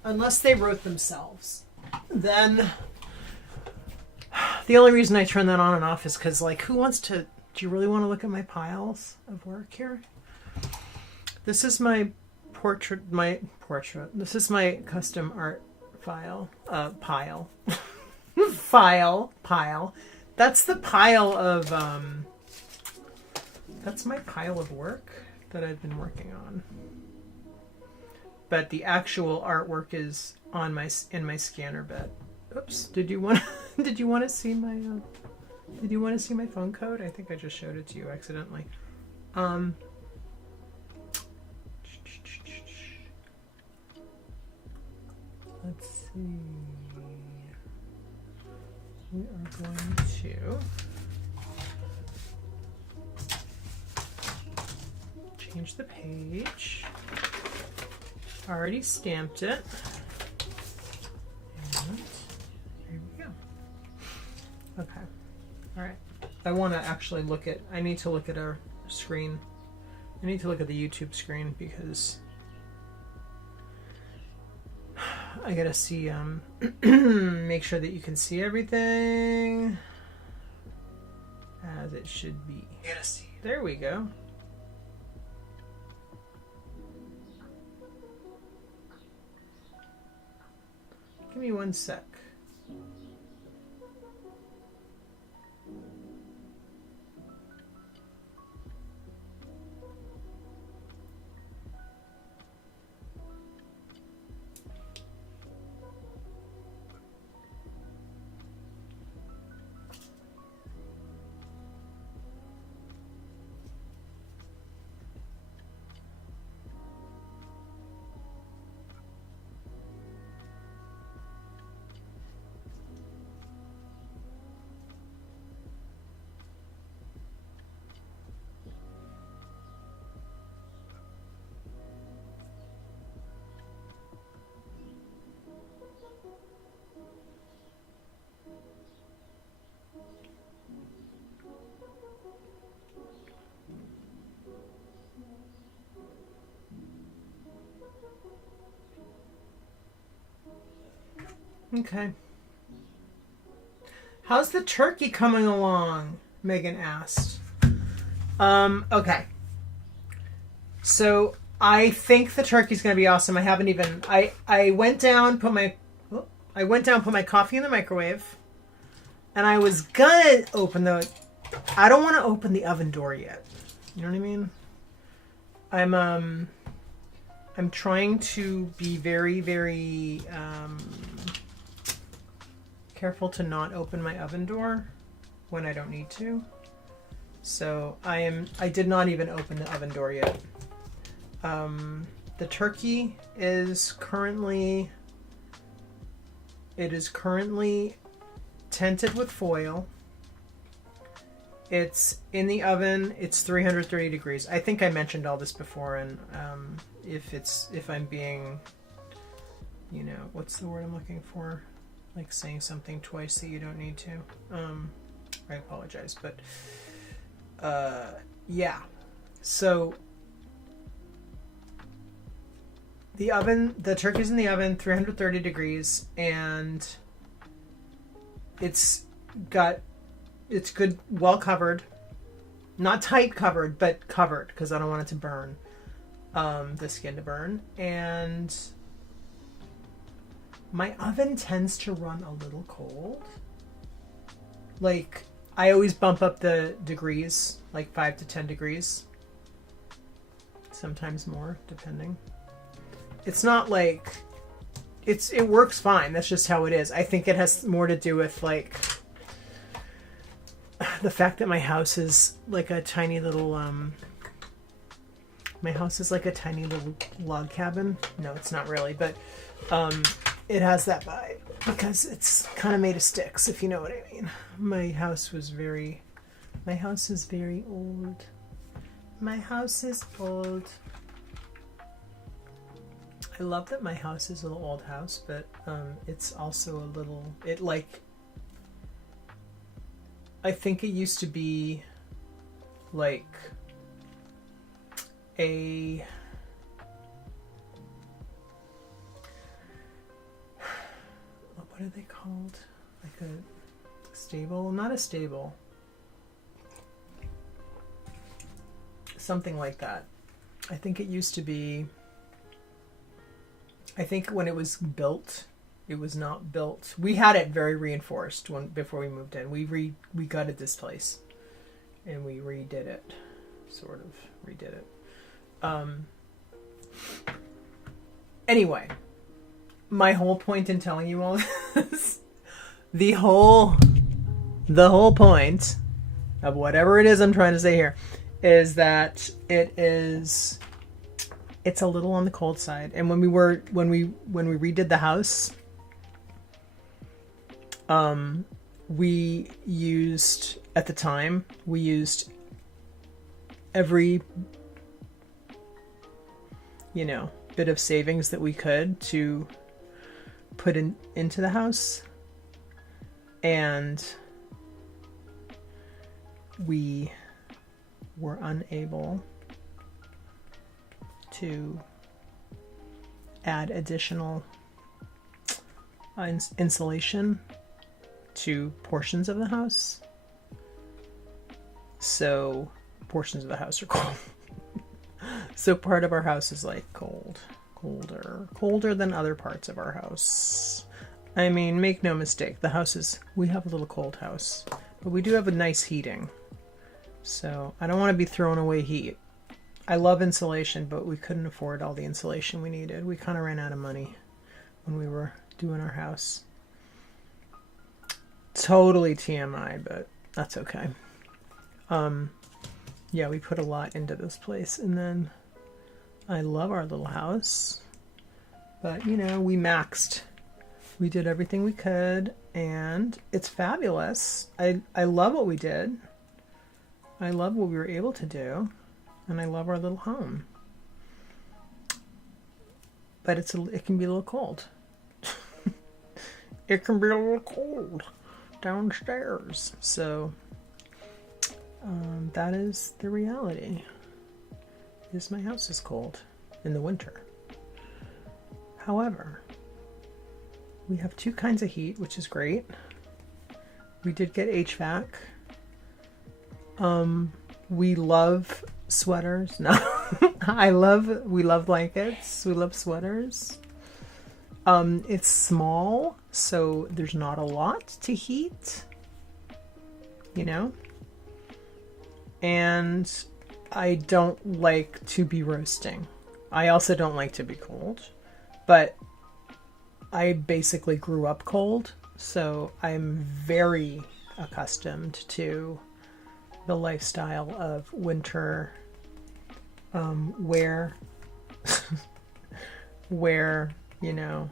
Unless they wrote themselves. Then the only reason I turn that on and off is because, like, who wants to, do you really want to look at my piles of work here? This is my portrait. This is my custom art pile. Pile. That's the pile of, that's my pile of work that I've been working on. But the actual artwork is on in my scanner bed. Oops. Did you want to see my phone code? I think I just showed it to you accidentally. Let's see. We are going to change the page. Already stamped it. And here we go. Okay. All right. I want to actually I need to look at our screen. I need to look at the YouTube screen because I gotta see, make sure that you can see everything as it should be. There we go. Give me one sec. Okay. How's the turkey coming along? Megan asked. Okay. So I think the turkey's going to be awesome. I haven't even. I went down, put my coffee in the microwave, and I was gonna open the. I don't want to open the oven door yet. You know what I mean? I'm trying to be very, very careful to not open my oven door when I don't need to. So I did not even open the oven door yet. The turkey is currently tinted with foil. It's in the oven. It's 330 degrees. I think I mentioned all this before, and if I'm being, you know, what's the word I'm looking for? Like saying something twice that you don't need to. I apologize, but yeah. So the turkey's in the oven, 330 degrees, and it's good, well covered. Not tight covered, but covered, because I don't want it to burn. The skin to burn. And my oven tends to run a little cold. Like, I always bump up the degrees, like 5 to 10 degrees. Sometimes more, depending. It's not like... It works fine. That's just how it is. I think it has more to do with, like, the fact that my house is like a tiny little... my house is like a tiny little log cabin. No, it's not really, but it has that vibe because it's kind of made of sticks, if you know what I mean. My house is very old. My house is old. I love that my house is an old house, but it's also a little, I think it used to be like a what are they called? Like a stable? Not a stable. Something like that. I think it used to be. I think when it was built, it was not built. We had it very reinforced before we moved in. We gutted this place, and we redid it. Sort of redid it. Anyway, my whole point in telling you all this, the whole point of whatever it is I'm trying to say here is that it's a little on the cold side. And when we redid the house, we used every bit of savings that we could to put into the house, and we were unable to add additional insulation to portions of the house. So portions of the house are cold. So part of our house is like colder than other parts of our house. I mean, make no mistake, we have a little cold house, but we do have a nice heating. So I don't want to be throwing away heat. I love insulation, but we couldn't afford all the insulation we needed. We kind of ran out of money when we were doing our house. Totally TMI, but that's okay. Yeah, we put a lot into this place, and then I love our little house, but we maxed. We did everything we could, and it's fabulous. I love what we did. I love what we were able to do, and I love our little home. But it can be a little cold. It can be a little cold downstairs. So that is the reality. Is my house is cold in the winter. However, we have two kinds of heat, which is great. We did get HVAC. We love sweaters. No, we love blankets. We love sweaters. It's small, so there's not a lot to heat, you know? And I don't like to be roasting. I also don't like to be cold, but I basically grew up cold, so I'm very accustomed to the lifestyle of winter wear, you know,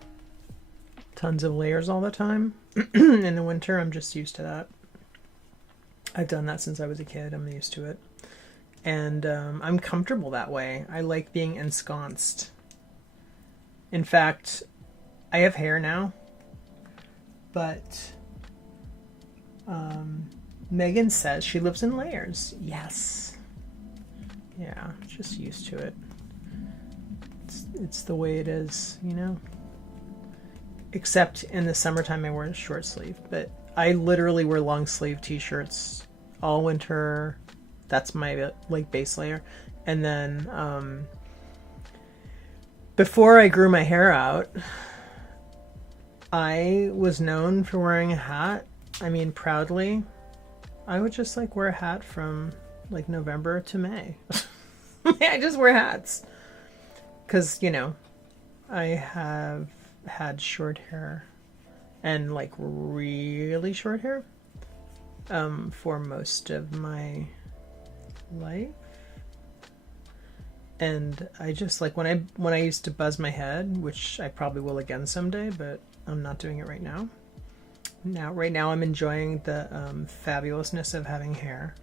tons of layers all the time. In the winter, I'm just used to that. I've done that since I was a kid. I'm used to it. And I'm comfortable that way. I like being ensconced. In fact, I have hair now, but Megan says she lives in layers. Yes. Yeah, just used to it. It's the way it is, you know? Except in the summertime I wear a short sleeve, but I literally wear long sleeve t-shirts all winter. That's my like base layer. And then before I grew my hair out, I was known for wearing a hat. I mean, proudly. I would just like wear a hat from like November to May. I just wear hats. Because, you know, I have had short hair and like really short hair for most of my life. And I just like when I used to buzz my head, which I probably will again someday, but I'm not doing it right now. Right now I'm enjoying the fabulousness of having hair.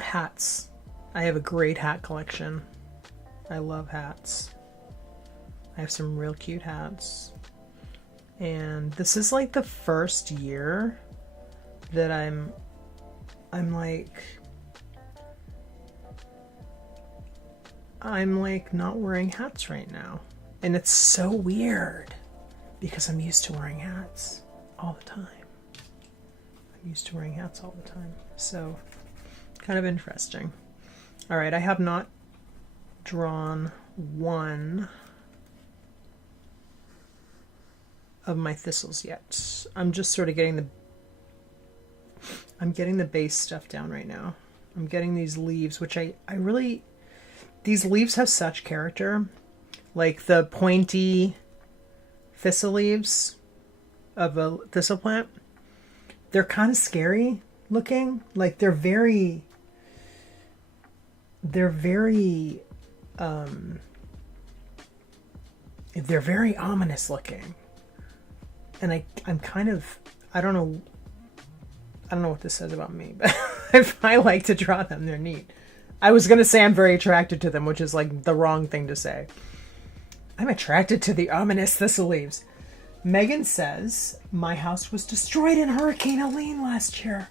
Hats. I have a great hat collection. I love hats. I have some real cute hats. And this is like the first year that I'm like not wearing hats right now. And it's so weird because I'm used to wearing hats all the time. I'm used to wearing hats all the time. So kind of interesting. All right, I have not drawn one of my thistles yet. I'm just sort of getting the base stuff down right now. I'm getting these leaves, which I really, these leaves have such character. Like the pointy thistle leaves of a thistle plant. They're kind of scary looking. Like they're very ominous looking. And I'm kind of, I don't know what this says about me, but if I like to draw them, they're neat. I was going to say I'm very attracted to them, which is like the wrong thing to say. I'm attracted to the ominous thistle leaves. Megan says, my house was destroyed in Hurricane Helene last year.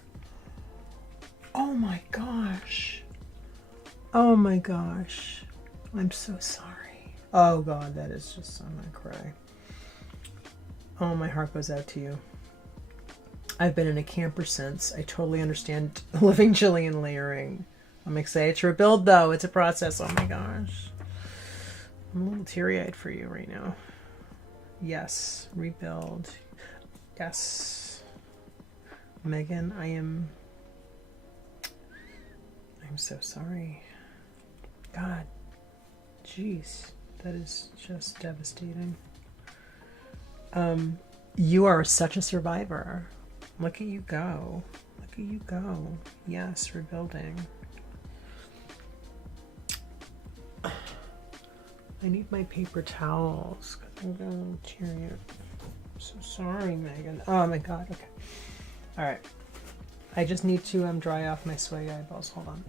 Oh my gosh. Oh my gosh. I'm so sorry. Oh God, that is just, I'm gonna cry. Oh, my heart goes out to you. I've been in a camper since. I totally understand living Chilean layering. I'm excited to rebuild though. It's a process. Oh my gosh. I'm a little teary-eyed for you right now. Yes, rebuild. Yes. Megan, I'm so sorry. God. Jeez. That is just devastating. You are such a survivor. Look at you go. Look at you go. Yes, rebuilding. I need my paper towels because I'm going to tear you. I'm so sorry, Megan. Oh my God. Okay. All right. I just need to dry off my sweaty eyeballs. Hold on.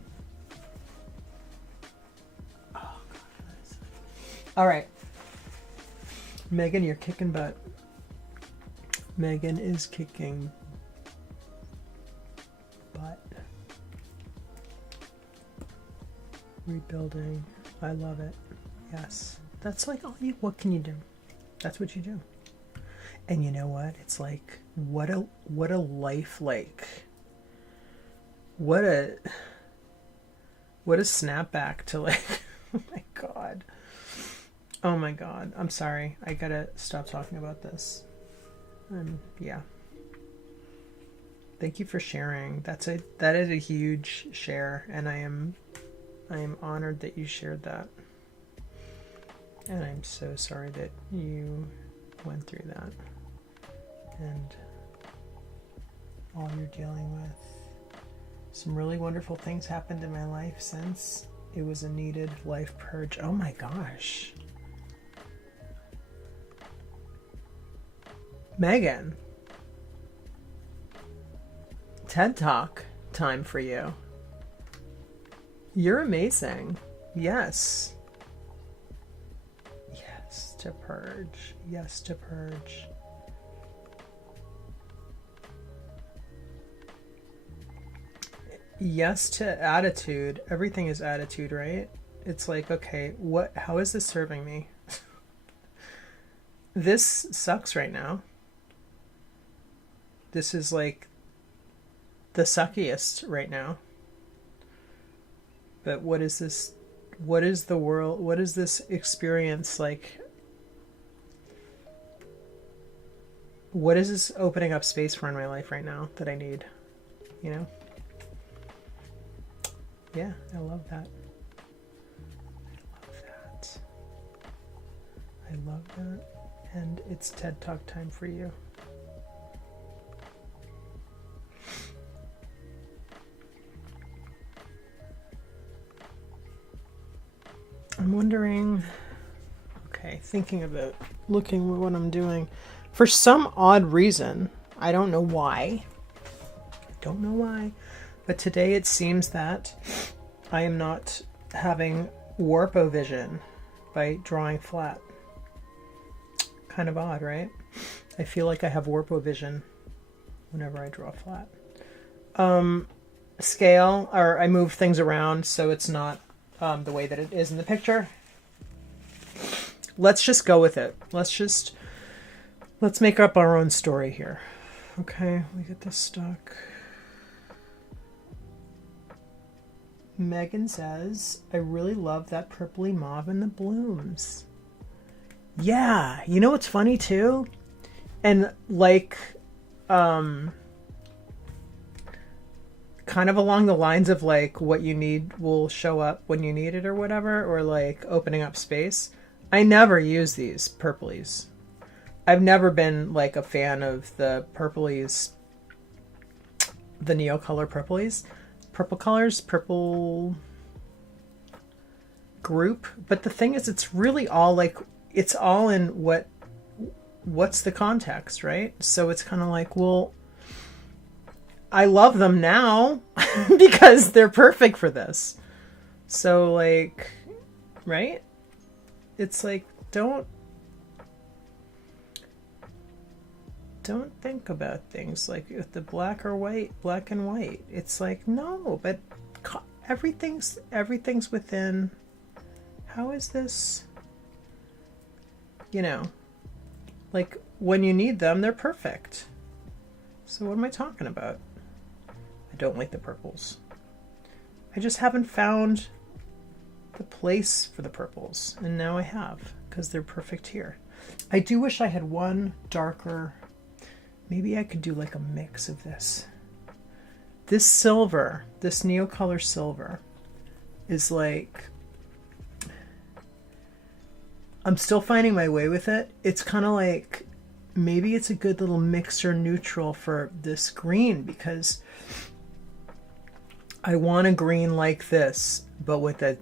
Oh God. All right. Megan, you're kicking butt. Megan is kicking butt. Rebuilding. I love it. Yes. That's like, what can you do? That's what you do. And you know what? It's like, what a life, like, what a snapback to like, oh my God. Oh my God. I'm sorry. I gotta stop talking about this. Yeah. Thank you for sharing. That is a huge share, and I am honored that you shared that. And I'm so sorry that you went through that. And all you're dealing with. Some really wonderful things happened in my life since. It was a needed life purge. Oh my gosh. Megan. TED Talk time for you. You're amazing. Yes. Yes to purge. Yes to purge. Yes to attitude. Everything is attitude, right? It's like, okay, how is this serving me? This sucks right now. This is like the suckiest right now. But what is this? What is the world? What is this experience like? What is this opening up space for in my life right now that I need? You know? Yeah, I love that. I love that. And it's TED Talk time for you. I'm wondering, okay, thinking about looking at what I'm doing. For some odd reason, I don't know why. But today it seems that I am not having warpo vision by drawing flat. Kind of odd, right? I feel like I have warpo vision whenever I draw flat. Scale, or I move things around so it's not the way that it is in the picture. Let's just go with it. Let's make up our own story here. Okay, we get this stuck. Megan says, I really love that purpley mauve in the blooms. Yeah, you know what's funny too? And like, kind of along the lines of like what you need will show up when you need it or whatever, or like opening up space. I never use these purplies. I've never been like a fan of the purplies, the Neocolor purplies. Purple colors, purple group. But the thing is, it's really all like, it's all in what's the context, right? So it's kind of like, well, I love them now because they're perfect for this. So like, right? It's like, don't think about things like with the black or white, black and white. It's like, no, but everything's within. How is this? You know, like when you need them, they're perfect. So what am I talking about? I don't like the purples. I just haven't found the place for the purples, and now I have, because they're perfect here. I do wish I had one darker. Maybe I could do like a mix of this. This silver, this Neocolor silver, is like, I'm still finding my way with it. It's kind of like, maybe it's a good little mixer neutral for this green, because I want a green like this, but with a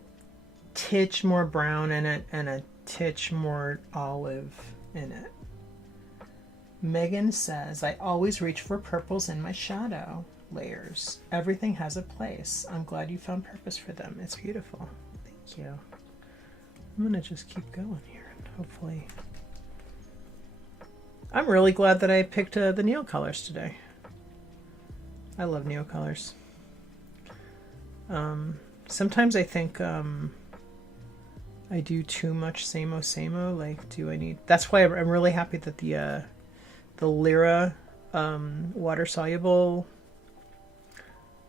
titch more brown in it and a titch more olive in it. Megan says, I always reach for purples in my shadow layers. Everything has a place. I'm glad you found purpose for them. It's beautiful. Thank you. I'm going to just keep going here. And hopefully. I'm really glad that I picked the Neocolors today. I love I do too much sameo. Like, do I need... That's why I'm really happy that the Lyra water soluble,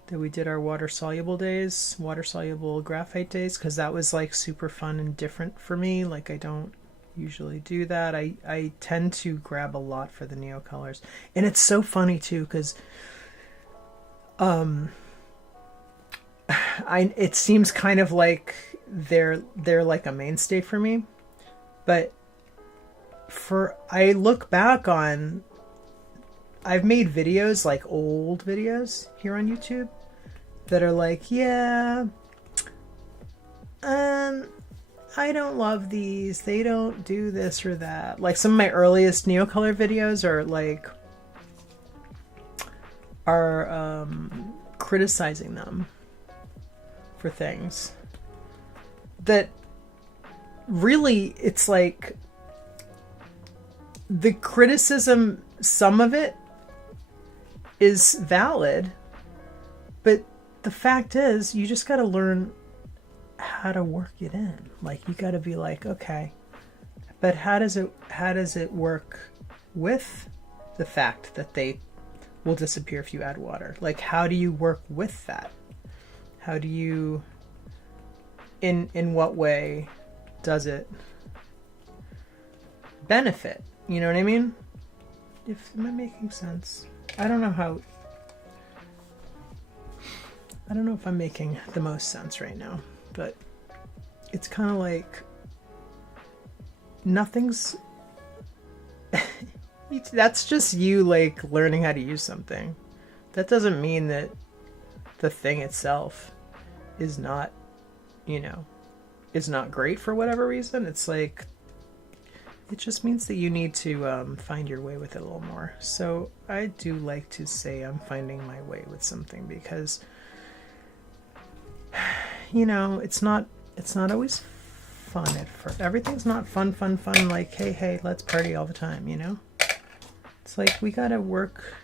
that we did our water soluble graphite days, because that was like super fun and different for me. Like, I don't usually do that. I tend to grab a lot for the Neocolors, and it's so funny too, because it seems kind of like they're like a mainstay for me, but I look back on, I've made videos, like old videos here on YouTube, that are like, yeah, I don't love these, they don't do this or that. Like, some of my earliest Neocolor videos are criticizing them for things that really, it's like the criticism, some of it is valid, but the fact is, you just got to learn how to work it in. Like, you got to be like, okay, but how does it work with the fact that they will disappear if you add water? Like, how do you work with that? How do you, in what way does it benefit? You know what I mean? Am I making sense? I don't know if I'm making the most sense right now, but it's kind of like nothing's that's just you, like, learning how to use something. That doesn't mean that the thing itself is not, is not great for whatever reason. It's like, it just means that you need to find your way with it a little more. So I do like to say I'm finding my way with something, because it's not always fun at first. Everything's not fun like, hey, let's party all the time, It's like, we gotta work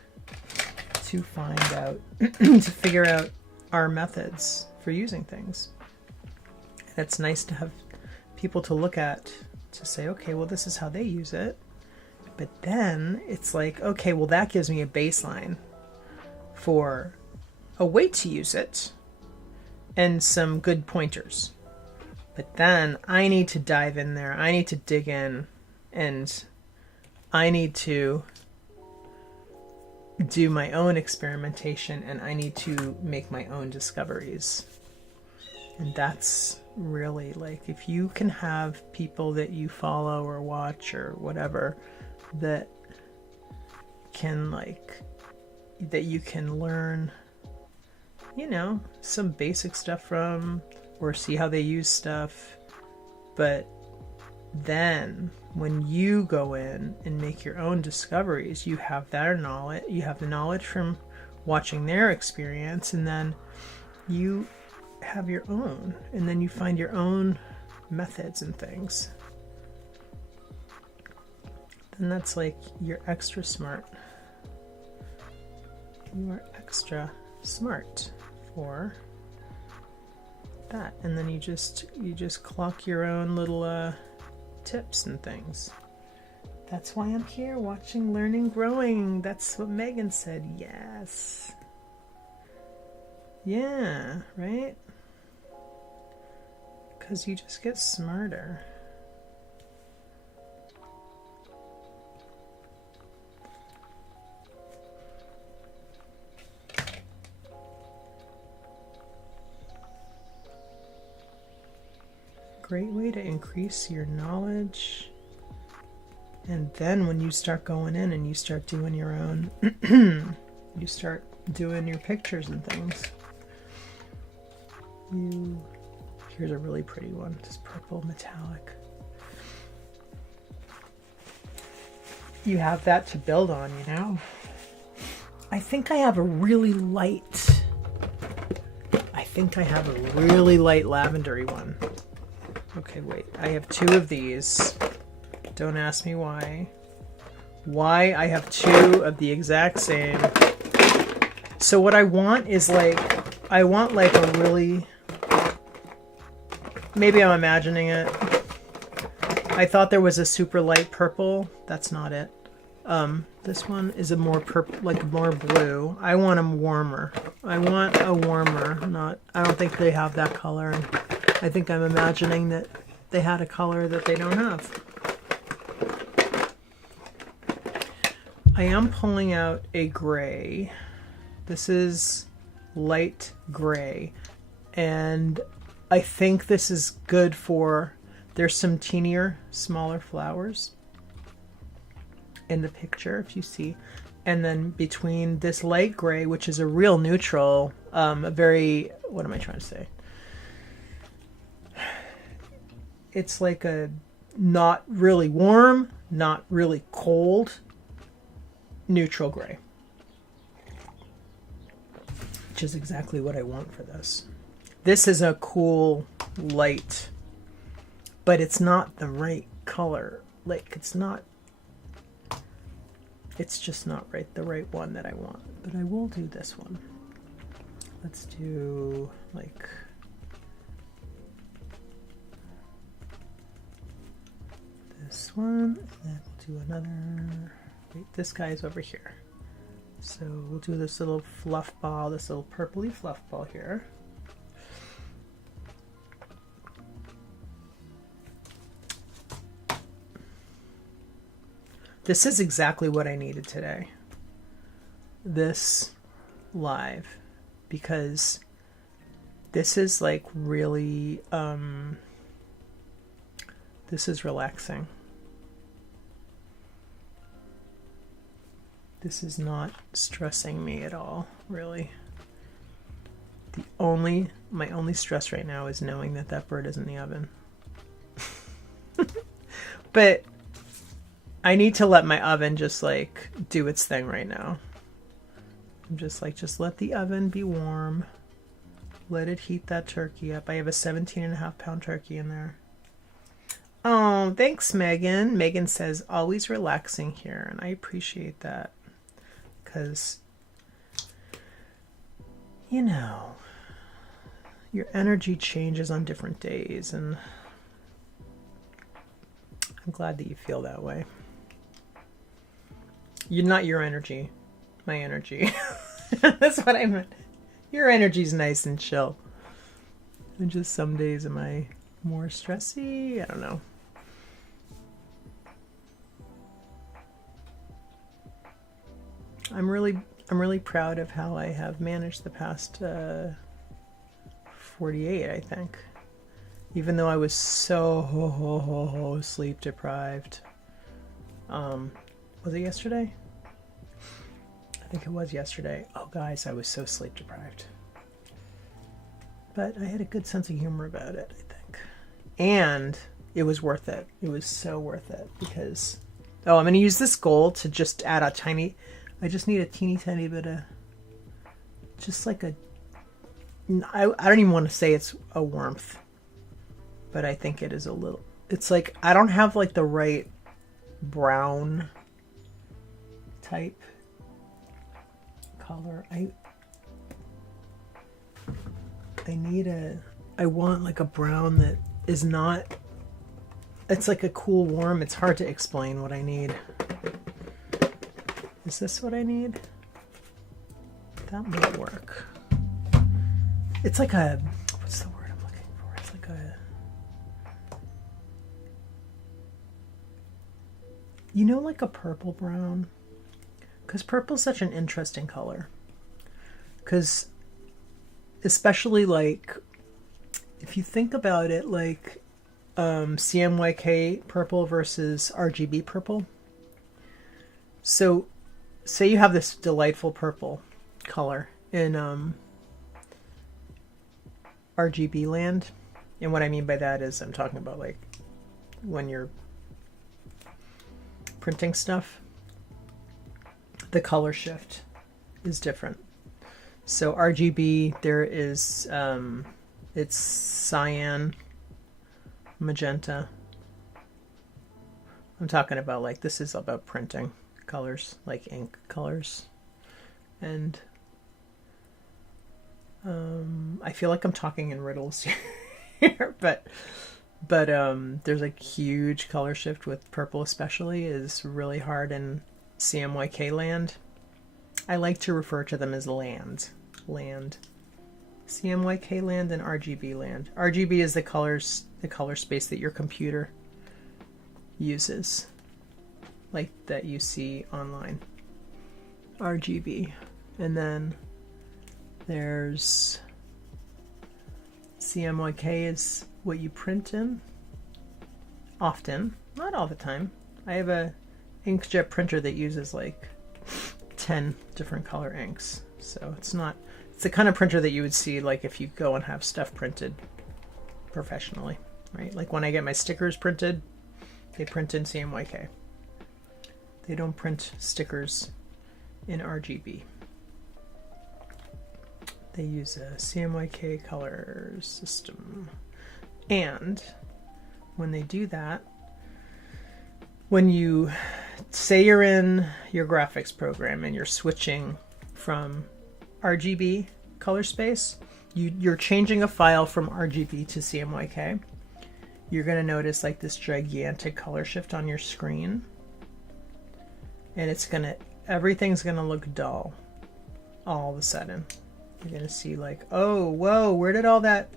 to find out to figure out our methods for using things. And it's nice to have people to look at, to say, okay, well, this is how they use it. But then it's like, okay, well, that gives me a baseline for a way to use it and some good pointers. But then I need to dive in there. I need to dig in, and I need to do my own experimentation, and I need to make my own discoveries. And that's really, like, if you can have people that you follow or watch or whatever that can, like, that you can learn, some basic stuff from, or see how they use stuff. But then when you go in and make your own discoveries, you have their knowledge, you have the knowledge from watching their experience, and then you have your own, and then you find your own methods and things. Then that's like, you're extra smart. You are extra smart for that. And then you just clock your own little tips and things. That's why I'm here, watching, learning, growing. That's what Megan said. Yes. Yeah, right? Because you just get smarter. Great way to increase your knowledge. And then when you start going in and you start doing your own, you start doing your pictures and things. Here's a really pretty one, this purple metallic. You have that to build on, I think I have a really light, lavendery one. Okay, wait, I have two of these. Don't ask me why. Why I have two of the exact same. So what I want is, like, I want like a really Maybe I'm imagining it. I thought there was a super light purple. That's not it. This one is a more purple, like more blue. I want them warmer. I want a warmer, not, I don't think they have that color. I think I'm imagining that they had a color that they don't have. I am pulling out a gray. This is light gray. And I think this is good for, there's some teenier, smaller flowers in the picture, if you see. And then between this light gray, which is a real neutral, a very, what am I trying to say? It's like a not really warm, not really cold, neutral gray. Which is exactly what I want for this. This is a cool light, but it's not the right color. Like, it's not, it's just not right, the right one that I want. But I will do this one. Let's do like, this one, and then we'll do another, wait, this guy is over here. So we'll do this little fluff ball, this little purpley fluff ball here. This is exactly what I needed today. This live, because this is like really, this is relaxing. This is not stressing me at all, really. My only stress right now is knowing that that bird is in the oven. But I need to let my oven just like do its thing right now. I'm just like, just let the oven be warm. Let it heat that turkey up. I have a 17.5-pound turkey in there. Oh, thanks, Megan. Megan says, always relaxing here. And I appreciate that. Because, you know, your energy changes on different days. And I'm glad that you feel that way. You're not your energy, my energy. That's what I meant. Your energy's nice and chill. And just some days am I more stressy? I don't know. I'm really proud of how I have managed the past 48, I think. Even though I was so sleep deprived. Was it yesterday? I think it was yesterday. Oh, guys, I was so sleep deprived. But I had a good sense of humor about it, I think. And it was worth it. It was so worth it because... Oh, I'm going to use this gold to just add a tiny... I just need a teeny tiny bit of... Just like a... I don't even want to say it's a warmth. But I think it is a little... It's like, I don't have like the right brown type color. I want like a brown that is not, it's like a cool warm. It's hard to explain what I need. Is this what I need? That might work. It's like a, what's the word I'm looking for? It's like a, you know, like a purple brown? Because purple's such an interesting color. Because especially like, if you think about it, like CMYK purple versus RGB purple. So say you have this delightful purple color in RGB land. And what I mean by that is I'm talking about like when you're printing stuff. The color shift is different. So RGB, there is, it's cyan, magenta. I'm talking about like, this is about printing colors, like ink colors. And I feel like I'm talking in riddles here. here, but there's a huge color shift with purple, especially is really hard in CMYK land. I like to refer to them as land. CMYK land and RGB land. RGB is the color space that your computer uses, like that you see online. RGB. And then there's CMYK is what you print in. Often, not all the time. I have a inkjet printer that uses like 10 different color inks. So it's the kind of printer that you would see like if you go and have stuff printed professionally, right? Like when I get my stickers printed, they print in CMYK. They don't print stickers in RGB. They use a CMYK color system. And when they do that, when you say you're in your graphics program and you're switching from RGB color space, you're changing a file from RGB to CMYK, you're going to notice like this gigantic color shift on your screen. And everything's going to look dull all of a sudden. You're going to see like, oh, whoa, where did all that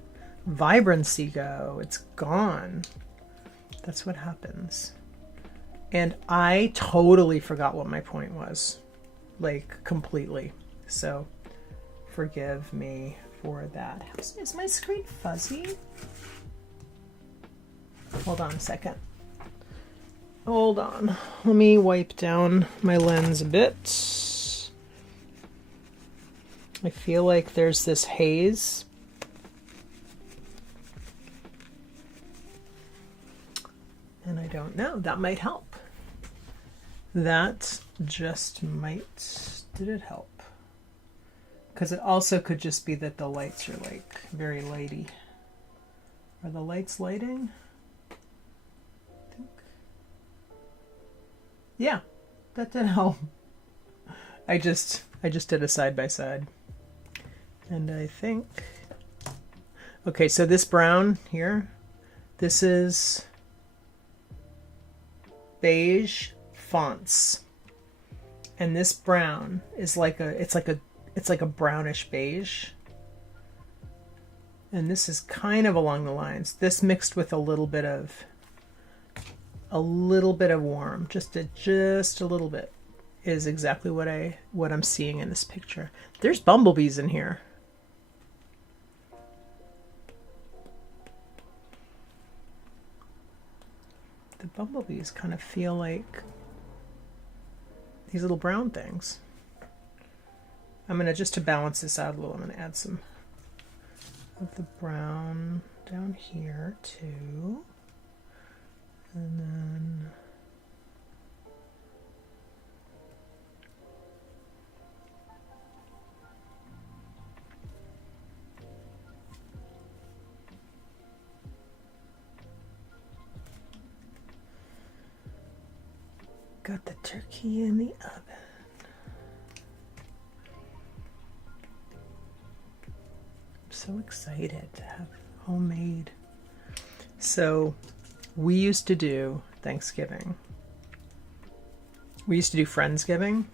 vibrancy go? It's gone. That's what happens. And I totally forgot what my point was, like completely. So forgive me for that. Is my screen fuzzy? Hold on a second. Hold on. Let me wipe down my lens a bit. I feel like there's this haze. And I don't know. That might help. That just might. Did it help? Because it also could just be that the lights are like very lighty. Are the lights lighting? I think. Yeah, that did help. I just did a side by side. And I think, okay, so this brown here, this is beige fonts. And this brown is it's like a brownish beige. And this is kind of along the lines. This mixed with a little bit of warm, just a little bit, is exactly what I'm seeing in this picture. There's bumblebees in here. The bumblebees kind of feel like these little brown things. I'm gonna, just to balance this out a little, I'm gonna add some of the brown down here too. And then got the turkey in the oven. I'm so excited to have homemade. So we used to do Thanksgiving. We used to do Friendsgiving.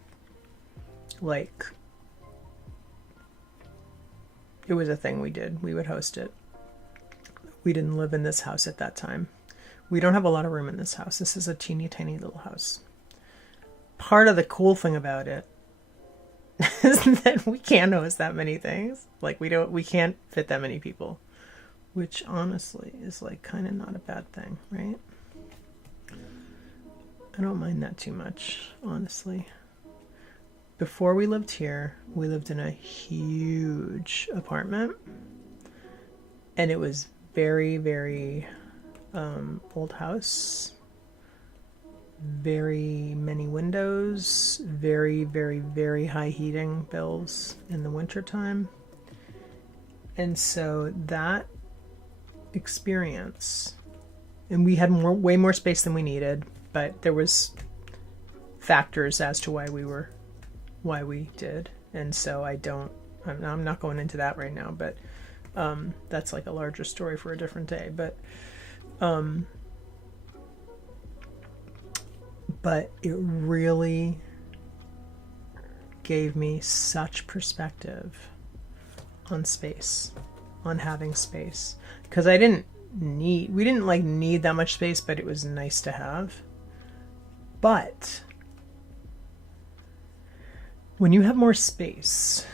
Like, it was a thing we did. We would host it. We didn't live in this house at that time. We don't have a lot of room in this house. This is a teeny tiny little house. Part of the cool thing about it is that we can't host that many things. Like, we can't fit that many people, which honestly is like kind of not a bad thing, right? I don't mind that too much, honestly. Before we lived here, we lived in a huge apartment, and it was very, very old house. Very many windows, very, very, very high heating bills in the wintertime. And so that experience, and we had way more space than we needed, but there was factors as to why we did. And so I'm not going into that right now, but That's like a larger story for a different day, but it really gave me such perspective on space, on having space, because we didn't like need that much space, but it was nice to have. But when you have more space,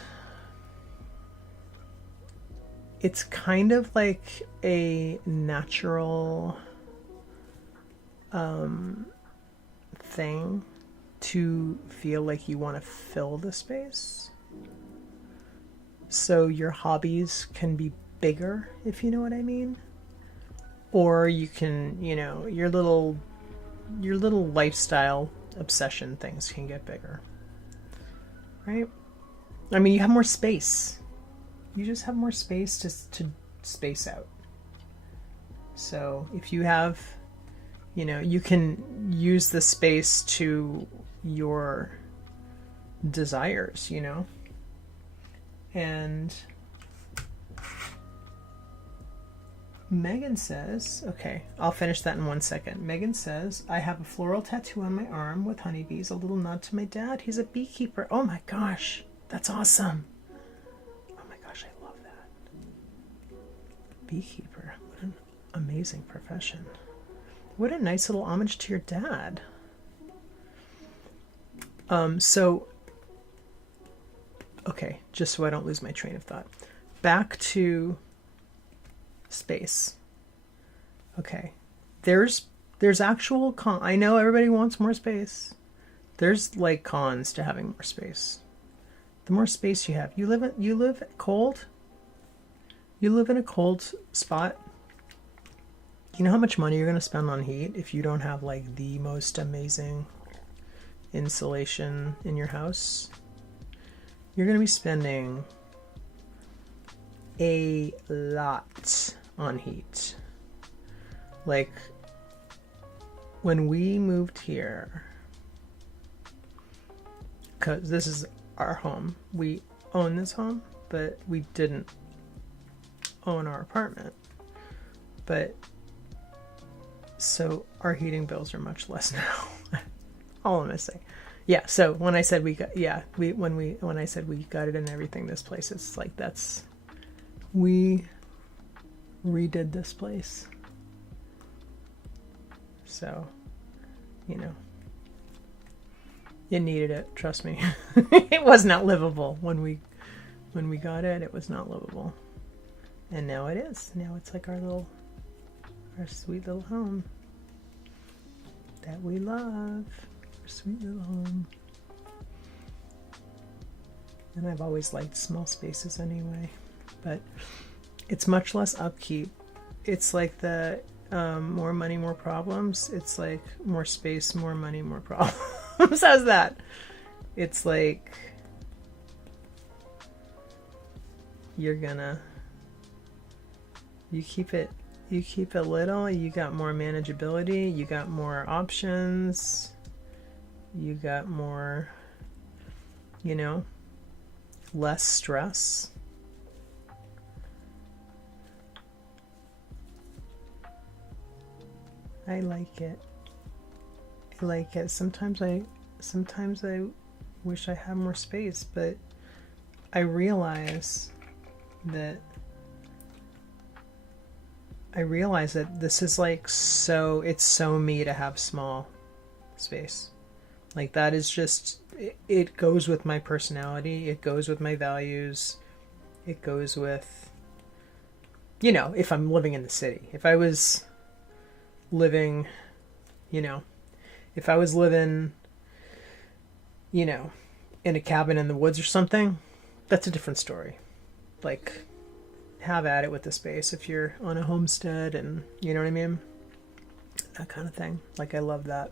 it's kind of like a natural thing to feel like you want to fill the space. So your hobbies can be bigger, if you know what I mean. Or you can, your little lifestyle obsession things can get bigger. Right? I mean, you have more space. You just have more space to space out. So if you have, you can use the space to your desires, And Megan says, okay, I'll finish that in 1 second. Megan says, I have a floral tattoo on my arm with honeybees, a little nod to my dad. He's a beekeeper. Oh my gosh, that's awesome. Oh my gosh, I love that. Beekeeper, what an amazing profession. What a nice little homage to your dad. Okay, just so I don't lose my train of thought. Back to space. Okay, there's actual I know everybody wants more space. There's like cons to having more space. The more space you have, you live cold. You live in a cold spot. You know how much money you're going to spend on heat if you don't have like the most amazing insulation in your house? You're going to be spending a lot on heat. Like when we moved here, because this is our home, we own this home, but we didn't own our apartment. But so our heating bills are much less now. All I'm gonna say. Yeah, so when I said when I said we got it and everything, this place, it's like we redid this place. So, it needed it, trust me. It was not livable when we got it. It was not livable. And now it is. Now it's like our sweet little home that we love. Our sweet little home. And I've always liked small spaces anyway, but it's much less upkeep. It's like the more money, more problems. It's like more space, more money, more problems. How's that? It's like you keep it little, you got more manageability, you got more options, you got more, less stress. I like it. Sometimes I wish I had more space, but I realize that this is like it's so me to have small space. Like that is just, it goes with my personality, it goes with my values, it goes with, if I'm living in the city. If I was living, in a cabin in the woods or something, that's a different story. Like, have at it with the space if you're on a homestead and, you know what I mean? That kind of thing. Like, I love that.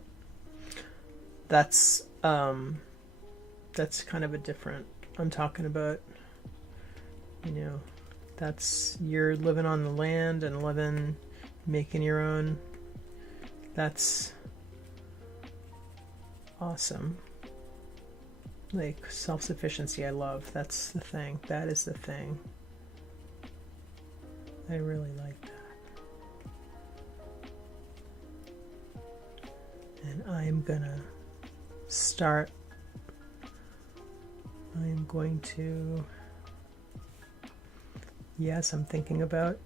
That's kind of a different, I'm talking about, you're living on the land and making your own. That's awesome. Like self-sufficiency, I love. That's the thing. That is the thing. I really like that. And I'm gonna start, I'm going to, yes, I'm thinking about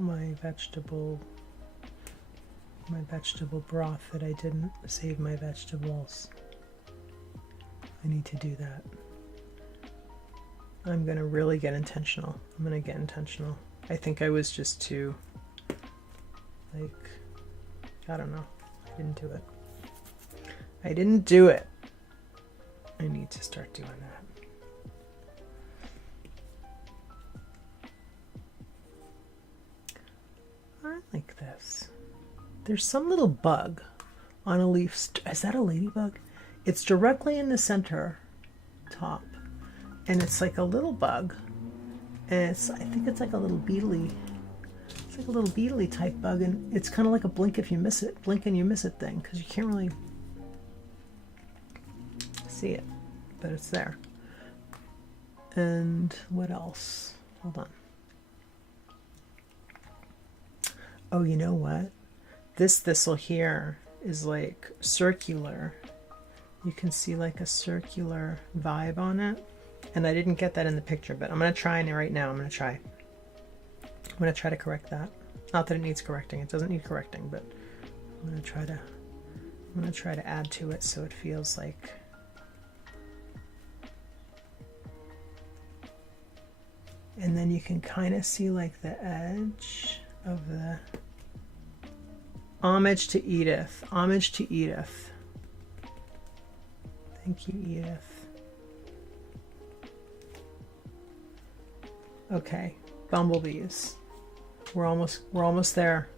my vegetable broth that I didn't save my vegetables. I need to do that. I'm gonna really get intentional. I'm gonna get intentional. I think I was just too, like, I don't know. I didn't do it. I didn't do it. I need to start doing that. I like this. There's some little bug on a leaf. Is that a ladybug? It's directly in the center top. And it's like a little bug. And I think it's like a little beetly. It's like a little beetly type bug. And it's kind of like a blink if you miss it. Blink and you miss it thing. Because you can't really see it. But it's there. And what else? Hold on. Oh, you know what? This thistle here is like circular. You can see like a circular vibe on it. And I didn't get that in the picture, but I'm going to try it right now. I'm going to try to correct that. Not that it needs correcting. It doesn't need correcting, but I'm going to try to add to it so it feels like, and then you can kind of see like the edge of the homage to Edith. Homage to Edith. Thank you, Edith. Okay, bumblebees. We're almost there.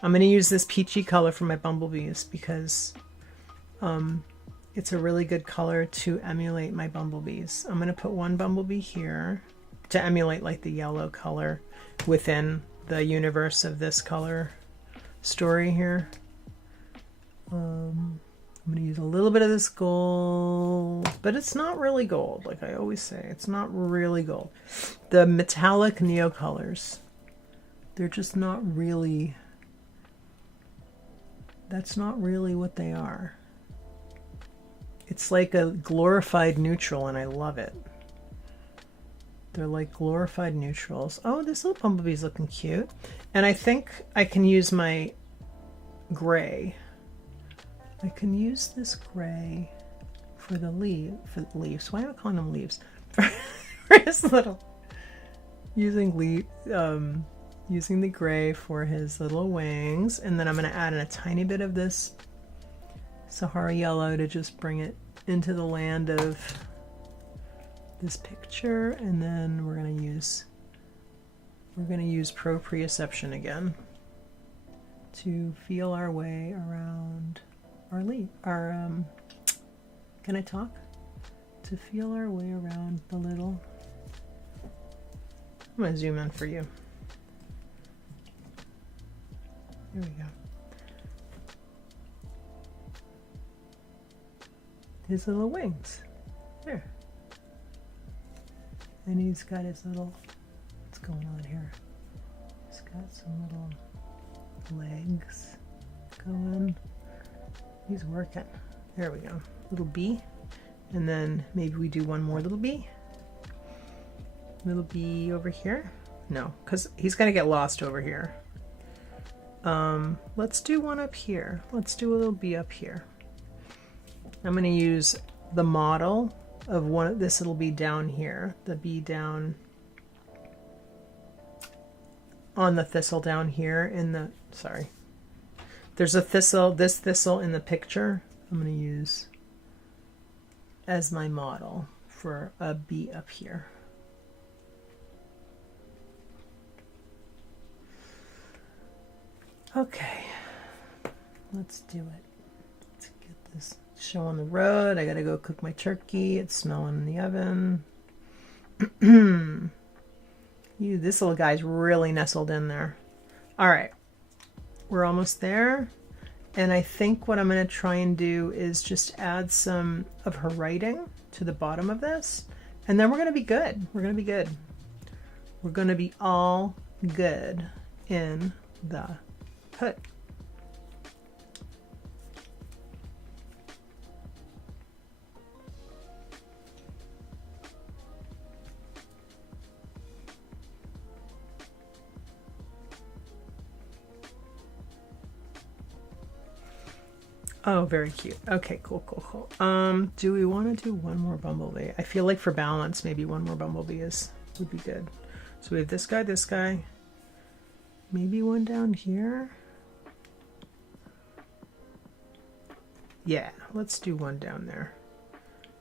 I'm going to use this peachy color for my bumblebees because it's a really good color to emulate my bumblebees. I'm going to put one bumblebee here to emulate like the yellow color within the universe of this color story here. I'm going to use a little bit of this gold, but it's not really gold. Like I always say, it's not really gold. The metallic Neocolors, they're just not really, that's not really what they are. It's like a glorified neutral and I love it. They're like glorified neutrals. Oh, this little bumblebee's looking cute. And I think I can use my gray. I can use this gray for the leaves. Why am I calling them leaves? For his little, using the gray for his little wings, and then I'm going to add in a tiny bit of this Sahara yellow to just bring it into the land of this picture, and then we're going to use proprioception again to feel our way around our leaf, can I talk? To feel our way around the little, I'm going to zoom in for you. Here we go. His little wings. There. And he's got his little, what's going on here? He's got some little legs going. He's working. There we go. Little bee. And then maybe we do one more little bee. Little bee over here. No, because he's going to get lost over here. Let's do one up here. Let's do a little bee up here. I'm going to use the model of one. This little bee down here. The bee down on the thistle down here in the, sorry. There's a thistle, this thistle in the picture. I'm going to use as my model for a bee up here. Okay, let's do it. Let's get this show on the road. I gotta go cook my turkey. It's smelling in the oven. This little guy's really nestled in there. All right, we're almost there. And I think what I'm going to try and do is just add some of her writing to the bottom of this. And then we're going to be good. We're going to be good. we're going to be all good in the hood. Oh, very cute. Okay, cool, cool, cool. Do we want to do one more bumblebee? I feel like for balance, maybe one more bumblebee would be good. So we have this guy, maybe one down here. Yeah, let's do one down there.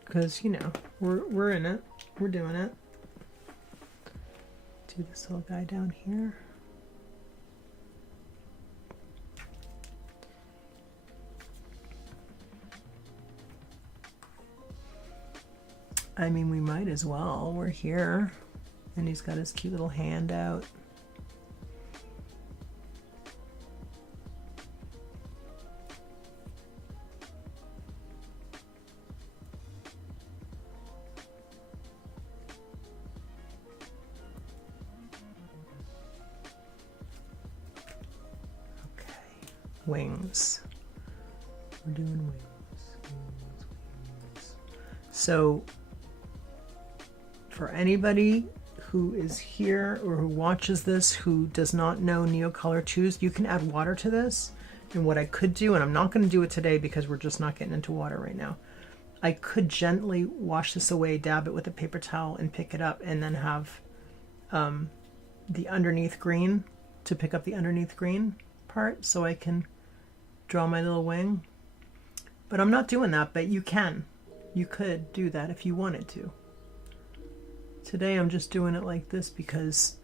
Because, you know, we're in it. We're doing it. Do this little guy down here. I mean, we might as well. We're here. And he's got his cute little hand out. Okay. Wings. We're doing wings. Wings. So, for anybody who is here or who watches this who does not know Neocolor Choose, you can add water to this. And what I could do, and I'm not going to do it today because we're just not getting into water right now, I could gently wash this away, dab it with a paper towel and pick it up, and then have the underneath green to pick up the underneath green part so I can draw my little wing. But I'm not doing that, but you can. You could do that if you wanted to. Today I'm just doing it like this because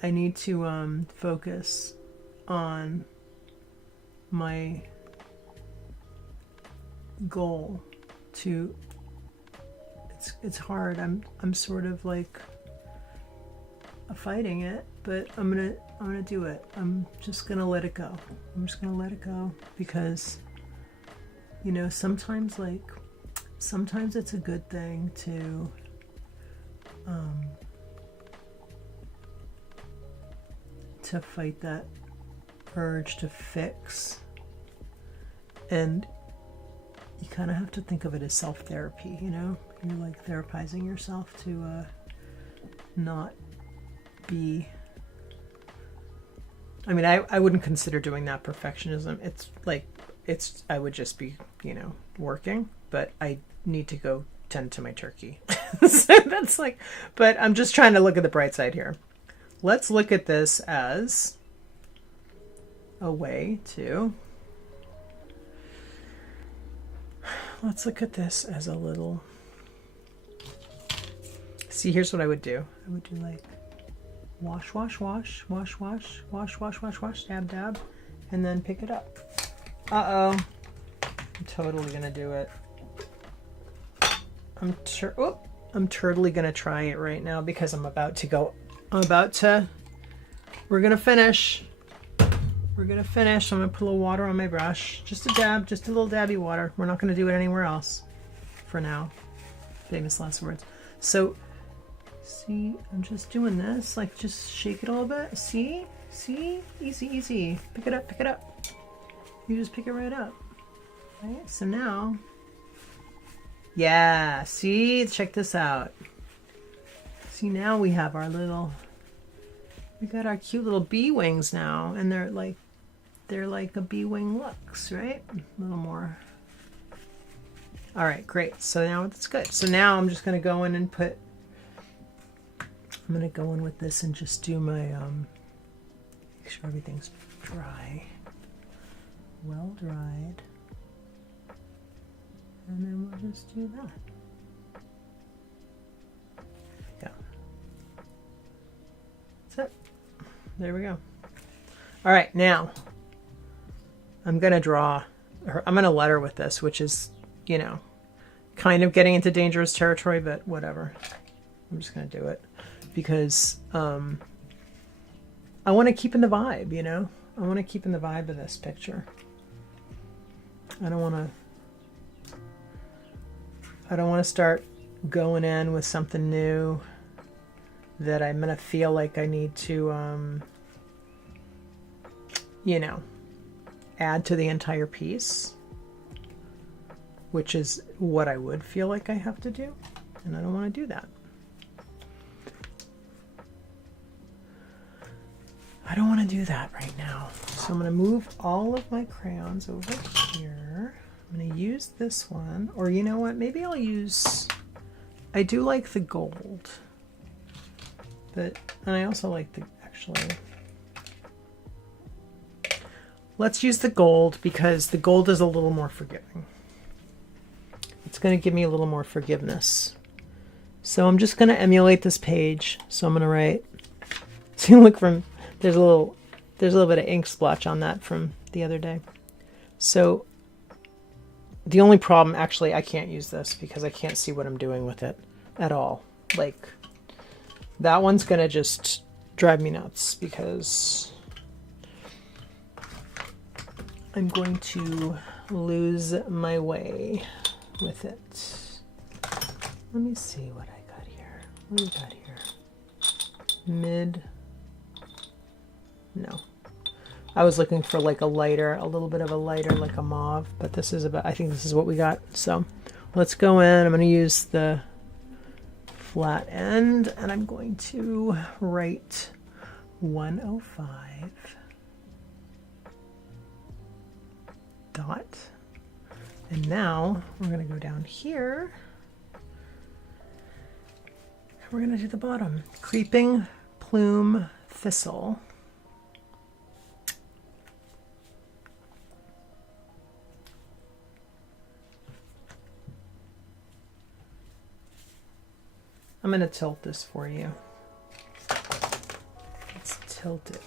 I need to focus on my goal to, it's hard. I'm sort of like fighting it, but I'm gonna do it. I'm just gonna let it go. I'm just gonna let it go because, you know, sometimes it's a good thing to fight that urge to fix, and you kind of have to think of it as self-therapy, you know? You're like therapizing yourself to not be, I mean, I wouldn't consider doing that perfectionism. It's like, I would just be, you know, working, but I need to go tend to my turkey. So that's like, but I'm just trying to look at the bright side here. Let's look at this as a way to, let's look at this as a little, see, here's what I would do. I would do like wash, wash, wash, wash, wash, wash, wash, wash, wash, dab, dab, and then pick it up. Uh-oh. I'm totally gonna do it. I'm totally gonna try it right now because we're gonna finish. We're gonna finish. I'm gonna put a little water on my brush. Just a dab, just a little dabby water. We're not gonna do it anywhere else for now. Famous last words. So, see, I'm just doing this, like just shake it a little bit. See? See? Easy, easy. Pick it up, pick it up. You just pick it right up. Right? So now, yeah, see, check this out. See, now we have our little, we got our cute little bee wings now, and they're like a bee wing looks, right? A little more. All right, great. So now it's good. So now I'm just gonna go in and put, I'm gonna go in with this and just do my, make sure everything's dry, well dried. And then we'll just do that. Yeah. That's it. There we go. All right, now I'm gonna draw her. I'm gonna let her with this, which is, you know, kind of getting into dangerous territory, but whatever. I'm just gonna do it because I want to keep in the vibe, you know. I want to keep in the vibe of this picture. I don't want to start going in with something new that I'm going to feel like I need to, you know, add to the entire piece, which is what I would feel like I have to do, and I don't want to do that. I don't want to do that right now. So I'm going to move all of my crayons over here. I'm going to use this one, or you know what, maybe I'll use, I do like the gold, but, and I also like the, actually, let's use the gold because the gold is a little more forgiving. It's going to give me a little more forgiveness. So I'm just going to emulate this page. So I'm going to write, so you look from, there's a little bit of ink splotch on that from the other day. So the only problem, actually, I can't use this because I can't see what I'm doing with it at all. Like, that one's going to just drive me nuts because I'm going to lose my way with it. Let me see what I got here. What do we got here? Mid. No. I was looking for like a lighter, a little bit of a lighter, like a mauve, but this is about, I think this is what we got. So let's go in. I'm going to use the flat end and I'm going to write 105 dot. And now we're going to go down here. We're going to do the bottom. Creeping Plume Thistle. I'm going to tilt this for you. Let's tilt it.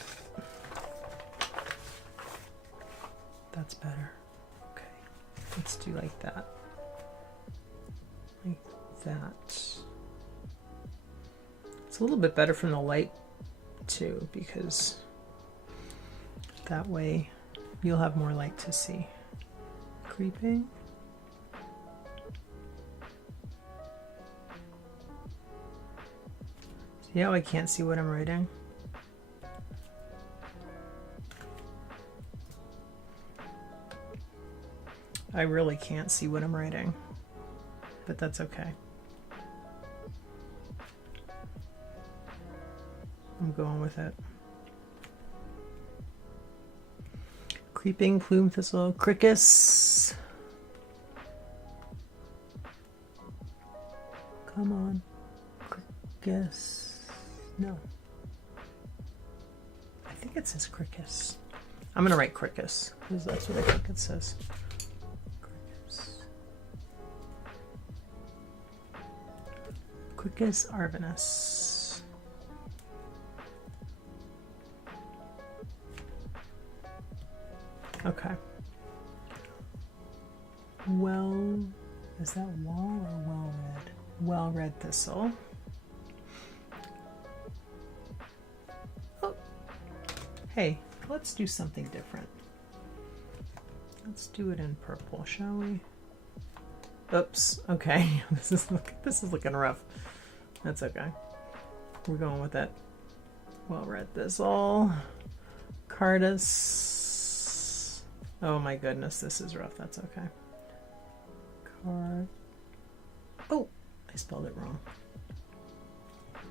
That's better. Okay. Let's do like that. Like that. It's a little bit better from the light too, because that way you'll have more light to see. Creeping. See how I can't see what I'm writing? I really can't see what I'm writing, but that's okay. I'm going with it. Creeping Plume Thistle, Cricus. Come on, Cricus. No. I think it says Cricus. I'm going to write Cricus because that's what I think it says. Cricus. Cricus arvinus. Okay. Well, is that wall or well red? Well red thistle. Hey, let's do something different. Let's do it in purple, shall we? Oops. Okay, this is looking rough. That's okay. We're going with it. Well read thistle. Cardus. Oh my goodness, this is rough. That's okay. Oh, I spelled it wrong.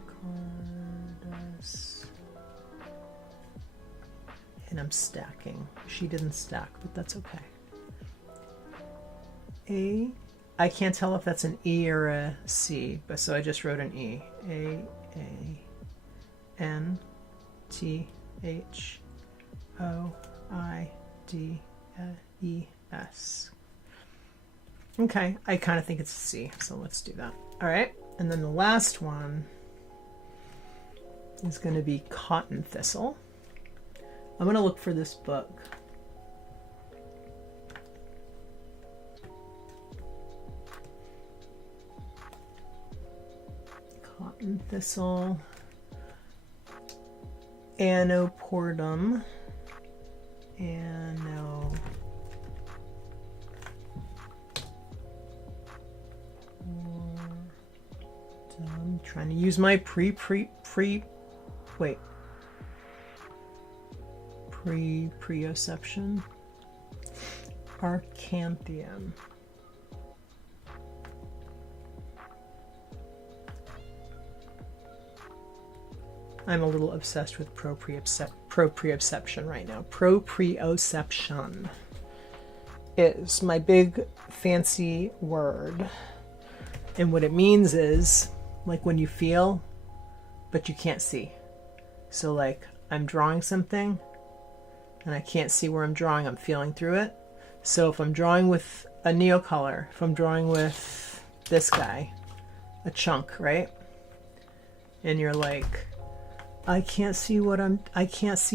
Cardus. And I'm stacking. She didn't stack, but that's okay. I can't tell if that's an E or a C, but so I just wrote an E. A-N-T-H-O-I-D-E-S. Okay, I kind of think it's a C, so let's do that. All right, and then the last one is going to be Cotton Thistle. I'm going to look for this book. Cotton Thistle. Anoportum. I'm trying to use my Proprioception. Arcanthium. I'm a little obsessed with proprioception right now. Proprioception is my big fancy word. And what it means is like when you feel, but you can't see. So like I'm drawing something and I can't see where I'm drawing, I'm feeling through it. So if I'm drawing with a Neocolor, if I'm drawing with this guy, a chunk, right? And you're like, I can't see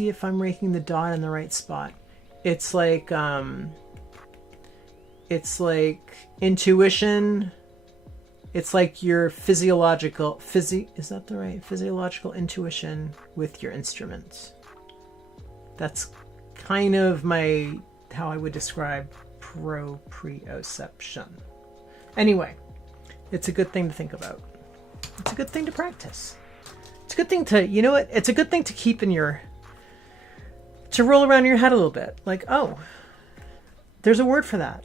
if I'm making the dot in the right spot. It's like intuition. It's like your physiological intuition with your instruments. That's kind of how I would describe proprioception. Anyway, it's a good thing to think about. It's a good thing to practice. It's a good thing to, you know what? It's a good thing to keep to roll around in your head a little bit. Like, oh, there's a word for that,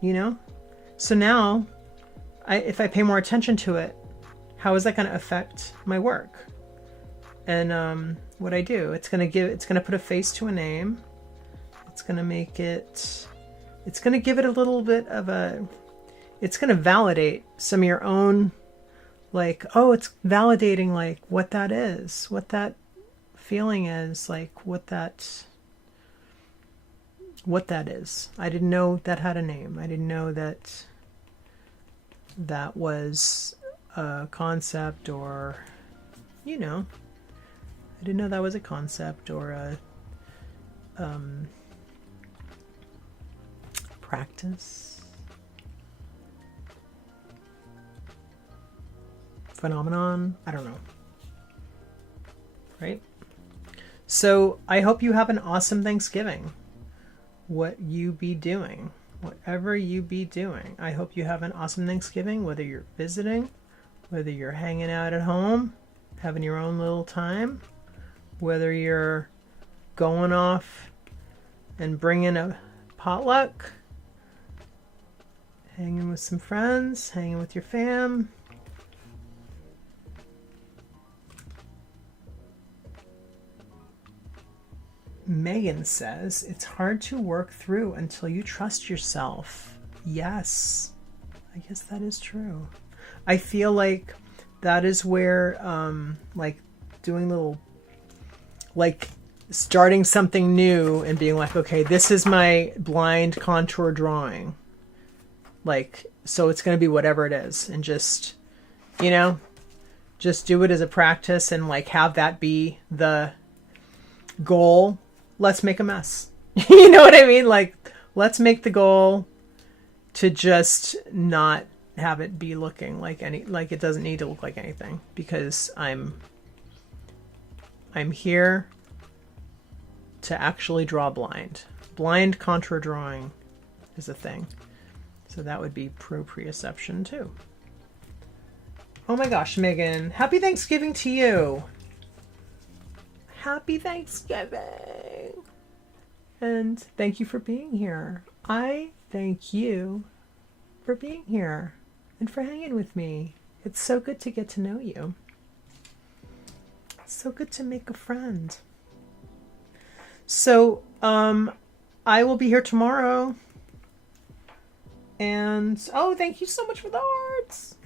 you know? So now, if I pay more attention to it, how is that going to affect my work? And what I do, it's going to put a face to a name. It's going to give it a little bit of it's going to validate some of your own, like, oh, it's validating like what that is, what that feeling is, like what that is. I didn't know that had a name. I didn't know that was a concept, or, you know, I didn't know that was a concept or a practice, phenomenon. I don't know. Right? So I hope you have an awesome Thanksgiving. Whatever you be doing, I hope you have an awesome Thanksgiving, whether you're visiting, whether you're hanging out at home, having your own little time, whether you're going off and bringing a potluck, hanging with some friends, hanging with your fam. Megan says, it's hard to work through until you trust yourself. Yes, I guess that is true. I feel like that is where, like doing little, like starting something new and being like, okay, this is my blind contour drawing. Like, so it's going to be whatever it is. And just, you know, just do it as a practice and like have that be the goal. Let's make a mess. You know what I mean? Like, let's make the goal to just not have it be looking like it doesn't need to look like anything, because I'm here to actually draw blind. Blind contour drawing is a thing. So that would be proprioception too. Oh my gosh, Megan, happy Thanksgiving to you. Happy Thanksgiving. And thank you for being here. I thank you for being here and for hanging with me. It's so good to get to know you. It's so good to make a friend. So, I will be here tomorrow. And, oh, thank you so much for the hearts.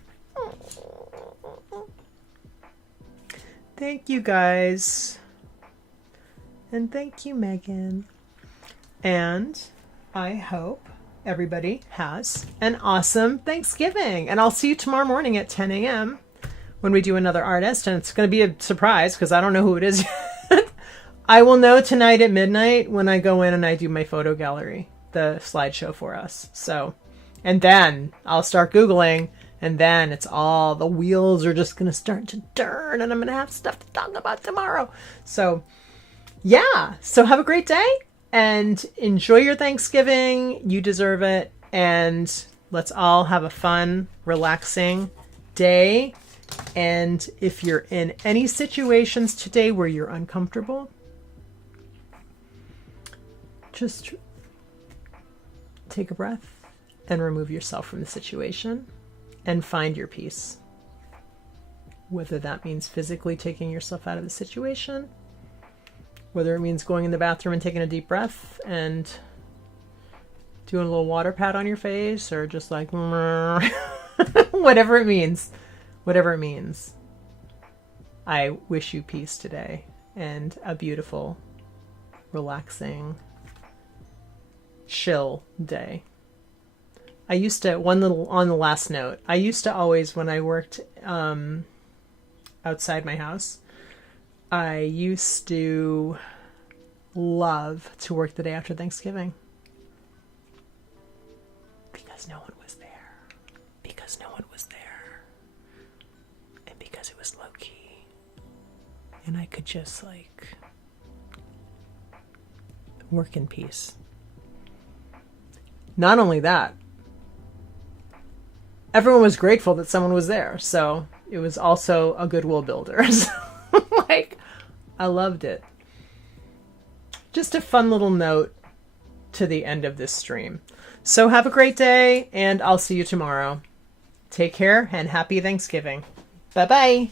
Thank you, guys. And thank you, Megan. And I hope everybody has an awesome Thanksgiving. And I'll see you tomorrow morning at 10 a.m. when we do another artist. And it's going to be a surprise because I don't know who it is yet. I will know tonight at midnight when I go in and I do my photo gallery, the slideshow for us. So, and then I'll start Googling, and then it's all, the wheels are just going to start to turn, and I'm going to have stuff to talk about tomorrow. So, yeah. So have a great day and enjoy your Thanksgiving. You deserve it. And let's all have a fun, relaxing day And if you're in any situations today where you're uncomfortable, just take a breath and remove yourself from the situation and find your peace. Whether that means physically taking yourself out of the situation, whether it means going in the bathroom and taking a deep breath and doing a little water pat on your face, or just like whatever it means. Whatever it means. I wish you peace today and a beautiful, relaxing, chill day. I used to, on the last note, I used to always, when I worked outside my house, I used to love to work the day after Thanksgiving. Because no one was there. Because no one was there. And because it was low-key. And I could just, like, work in peace. Not only that, everyone was grateful that someone was there. So it was also a goodwill builder. So, like, I loved it. Just a fun little note to the end of this stream. So have a great day, and I'll see you tomorrow. Take care and happy Thanksgiving. Bye-bye.